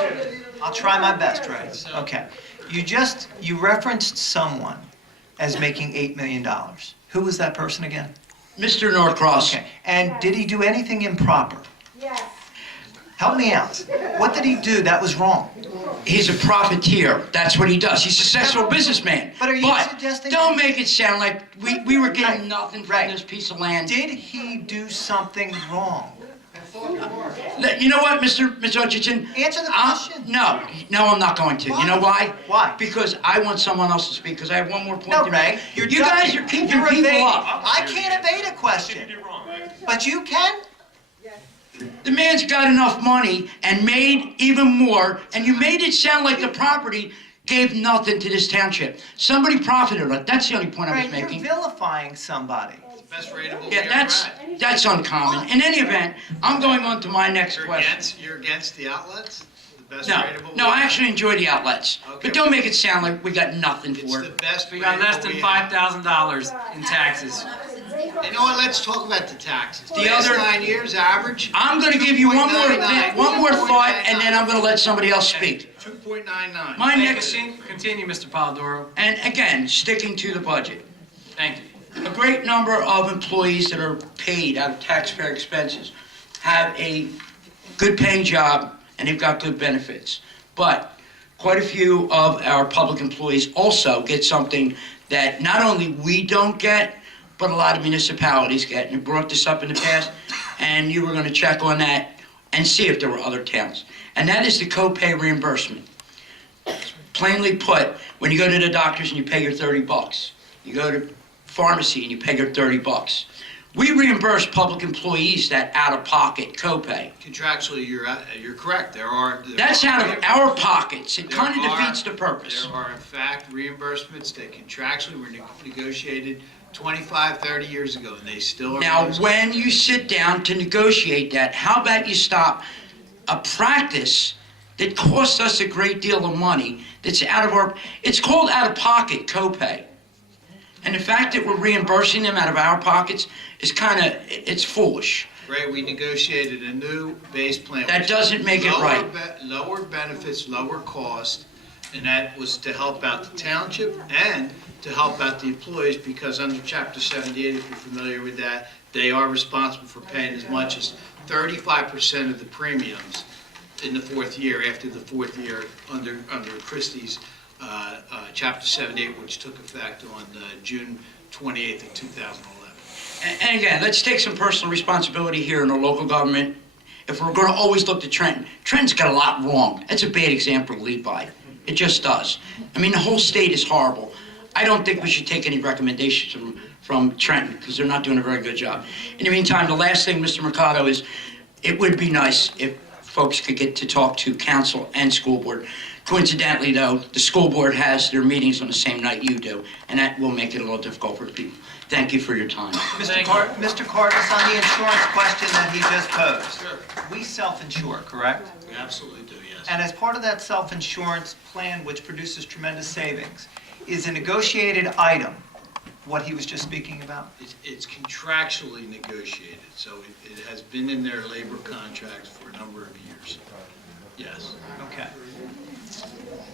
I'll try my best, Ray. Okay. You referenced someone as making $8 million. Who was that person again? Mr. Norcross. Okay. And did he do anything improper? Yes. Help me out. What did he do that was wrong? He's a profiteer. That's what he does. He's a successful businessman. But are you suggesting... don't make it sound like we were getting nothing from this piece of land. Did he do something wrong? You know what, Mr. Hutchinson? Answer the question. No, I'm not going to. Why? You know why? Why? Because I want someone else to speak, because I have one more point No, to Ray. make. You're You guys ducking. are keeping You're people evading. up. I can't evade a question. But you can? The man's got enough money and made even more, and you made it sound like the property gave nothing to this township. Somebody profited on it. That's the only point I was Ray, making. you're vilifying somebody. Best rateable. Yeah, that's uncommon. In any event, I'm going on to my next question. You're against the outlets? The best No, rateable? no, I actually enjoy the outlets, Okay. but don't make it sound like we got nothing It's for the it. best We got less rateable than we have. $5,000 in taxes. You know what, let's talk about the taxes. The Last other- 9 years average. I'm going to give you one more 2.99. thought, and then I'm going to let somebody else speak. 2.99. My next, Continue, Mr. Polidoro. and again, sticking to the budget. Thank you. A great number of employees that are paid out of taxpayer expenses have a good paying job and they've got good benefits. But quite a few of our public employees also get something that not only we don't get, but a lot of municipalities get. And you brought this up in the past, and you were going to check on that and see if there were other towns. And that is the co-pay reimbursement. Plainly put, when you go to the doctors and you pay your $30, you go to pharmacy and you pay your $30. We reimburse public employees that out-of-pocket copay. Contractually, you're correct. There That's are- out of our pockets. It kind of There are- defeats the purpose. There are, in fact, reimbursements that contractually were negotiated 25, 30 years ago, and they still are. Now, when you sit down to negotiate that, how about you stop a practice that costs us a great deal of money, that's out of our, it's called out-of-pocket copay. And the fact that we're reimbursing them out of our pockets is it's foolish. Ray, we negotiated a new base plan. That doesn't make it right. Lower benefits, lower cost, and that was to help out the township and to help out the employees, because under Chapter 78, if you're familiar with that, they are responsible for paying as much as 35% of the premiums in the fourth year, after the fourth year under Christie's Chapter 78, which took effect on June 28th of 2011. And again, let's take some personal responsibility here in the local government. If we're going to always look to Trenton, Trenton's got a lot wrong. That's a bad example to lead by. It just does. I mean, the whole state is horrible. I don't think we should take any recommendations from Trenton because they're not doing a very good job. In the meantime, the last thing, Mr. Mercado, is it would be nice if folks could get to talk to council and school board. Coincidentally, though, the school board has their meetings on the same night you do, and that will make it a little difficult for people. Thank you for your time. Mr. Cardis, on the insurance question that he just posed, we self-insure, correct? We absolutely do, yes. And as part of that self-insurance plan, which produces tremendous savings, is a negotiated item what he was just speaking about? It's contractually negotiated, so it has been in their labor contracts for a number of years. Yes. Okay.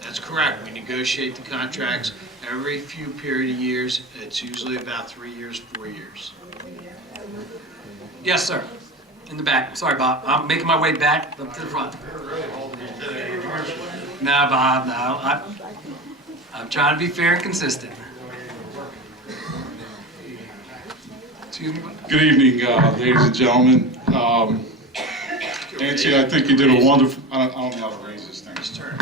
That's correct. We negotiate the contracts every few period of years. It's usually about 3 years, 4 years. Yes, sir. In the back. Sorry, Bob. I'm making my way back up to the front. No, Bob, no. I'm trying to be fair and consistent. Excuse me. Good evening, ladies and gentlemen. Nancy, I think you did a wonderful. I don't know how to raise this thing. Just turn.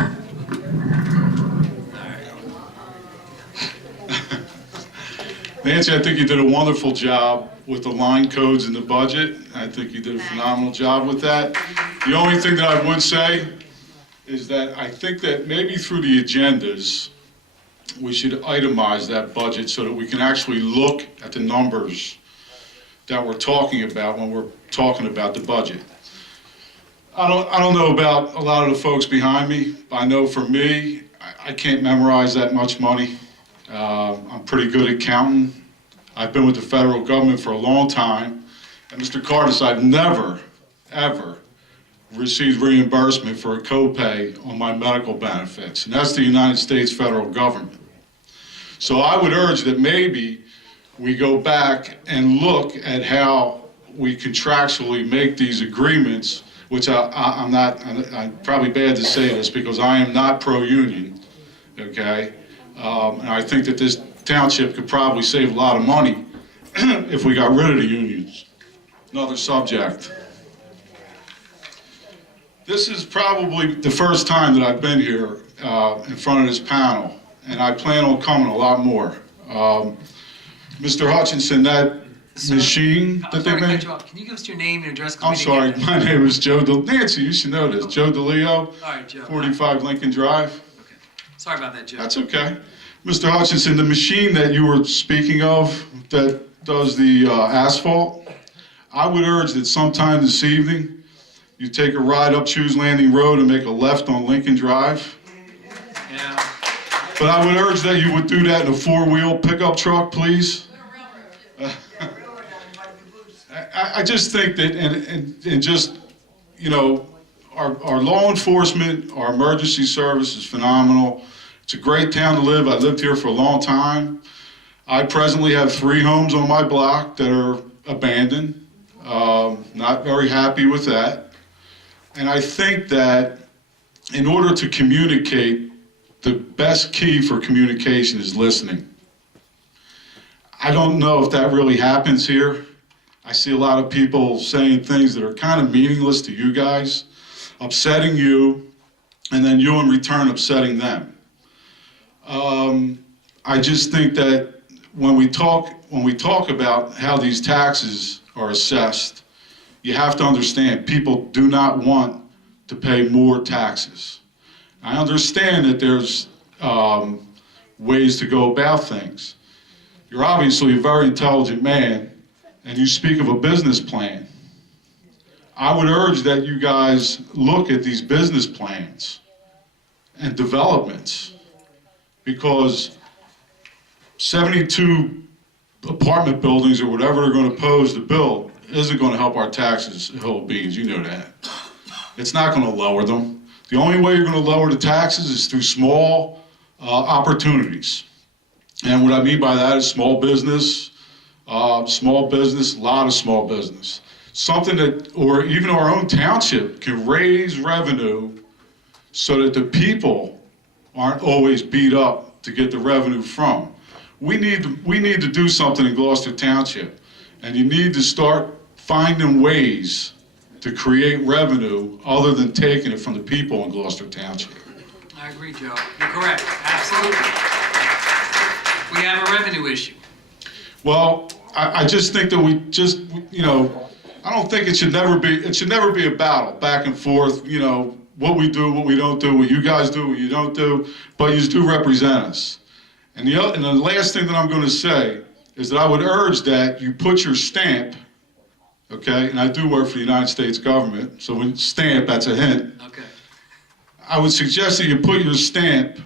Nancy, I think you did a wonderful job with the line codes and the budget. I think you did a phenomenal job with that. The only thing that I would say is that I think that maybe through the agendas, we should itemize that budget so that we can actually look at the numbers that we're talking about when we're talking about the budget. I don't know about a lot of the folks behind me. I know for me, I can't memorize that much money. I'm pretty good at counting. I've been with the federal government for a long time. And Mr. Cardis, I've never, ever received reimbursement for a copay on my medical benefits. And that's the United States federal government. So I would urge that maybe we go back and look at how we contractually make these agreements, which I'm probably bad to say this because I am not pro-union, okay? And I think that this township could probably save a lot of money if we got rid of the unions. Another subject. This is probably the first time that I've been here in front of this panel, and I plan on coming a lot more. Mr. Hutchinson, that machine that they made? Can you give us your name and address? I'm sorry, my name is Joe Nancy, you should know this. Joe DeLeo, All right, Joe. 45 Lincoln Drive. Okay. Sorry about that, Joe. That's okay. Mr. Hutchinson, the machine that you were speaking of that does the asphalt, I would urge that sometime this evening, you take a ride up Shoes Landing Road and make a left on Lincoln Drive. Yeah. But I would urge that you would do that in a four-wheel pickup truck, please. I just think that, and just, you know, our law enforcement, our emergency service is phenomenal. It's a great town to live. I lived here for a long time. I presently have 3 homes on my block that are abandoned. Not very happy with that. And I think that in order to communicate, the best key for communication is listening. I don't know if that really happens here. I see a lot of people saying things that are kind of meaningless to you guys, upsetting you, and then you in return upsetting them. I just think that when we talk about how these taxes are assessed, you have to understand people do not want to pay more taxes. I understand that there's ways to go about things. You're obviously a very intelligent man, and you speak of a business plan. I would urge that you guys look at these business plans and developments, because 72 apartment buildings or whatever they're going to pose to build isn't going to help our taxes, hill of beans, you know that. It's not going to lower them. The only way you're going to lower the taxes is through small opportunities. And what I mean by that is small business, a lot of small business. Something that, or even our own township, can raise revenue so that the people aren't always beat up to get the revenue from. We need to do something in Gloucester Township, and you need to start finding ways to create revenue other than taking it from the people in Gloucester Township. I agree, Joe. You're correct. Absolutely. We have a revenue issue. Well, I just think that we just, I don't think it should never be a battle back and forth, what we do, what we don't do, what you guys do, what you don't do, but you do represent us. And the last thing that I'm going to say is that I would urge that you put your stamp, okay, and I do work for the United States government, so when stamp, that's a hint. Okay. I would suggest that you put your stamp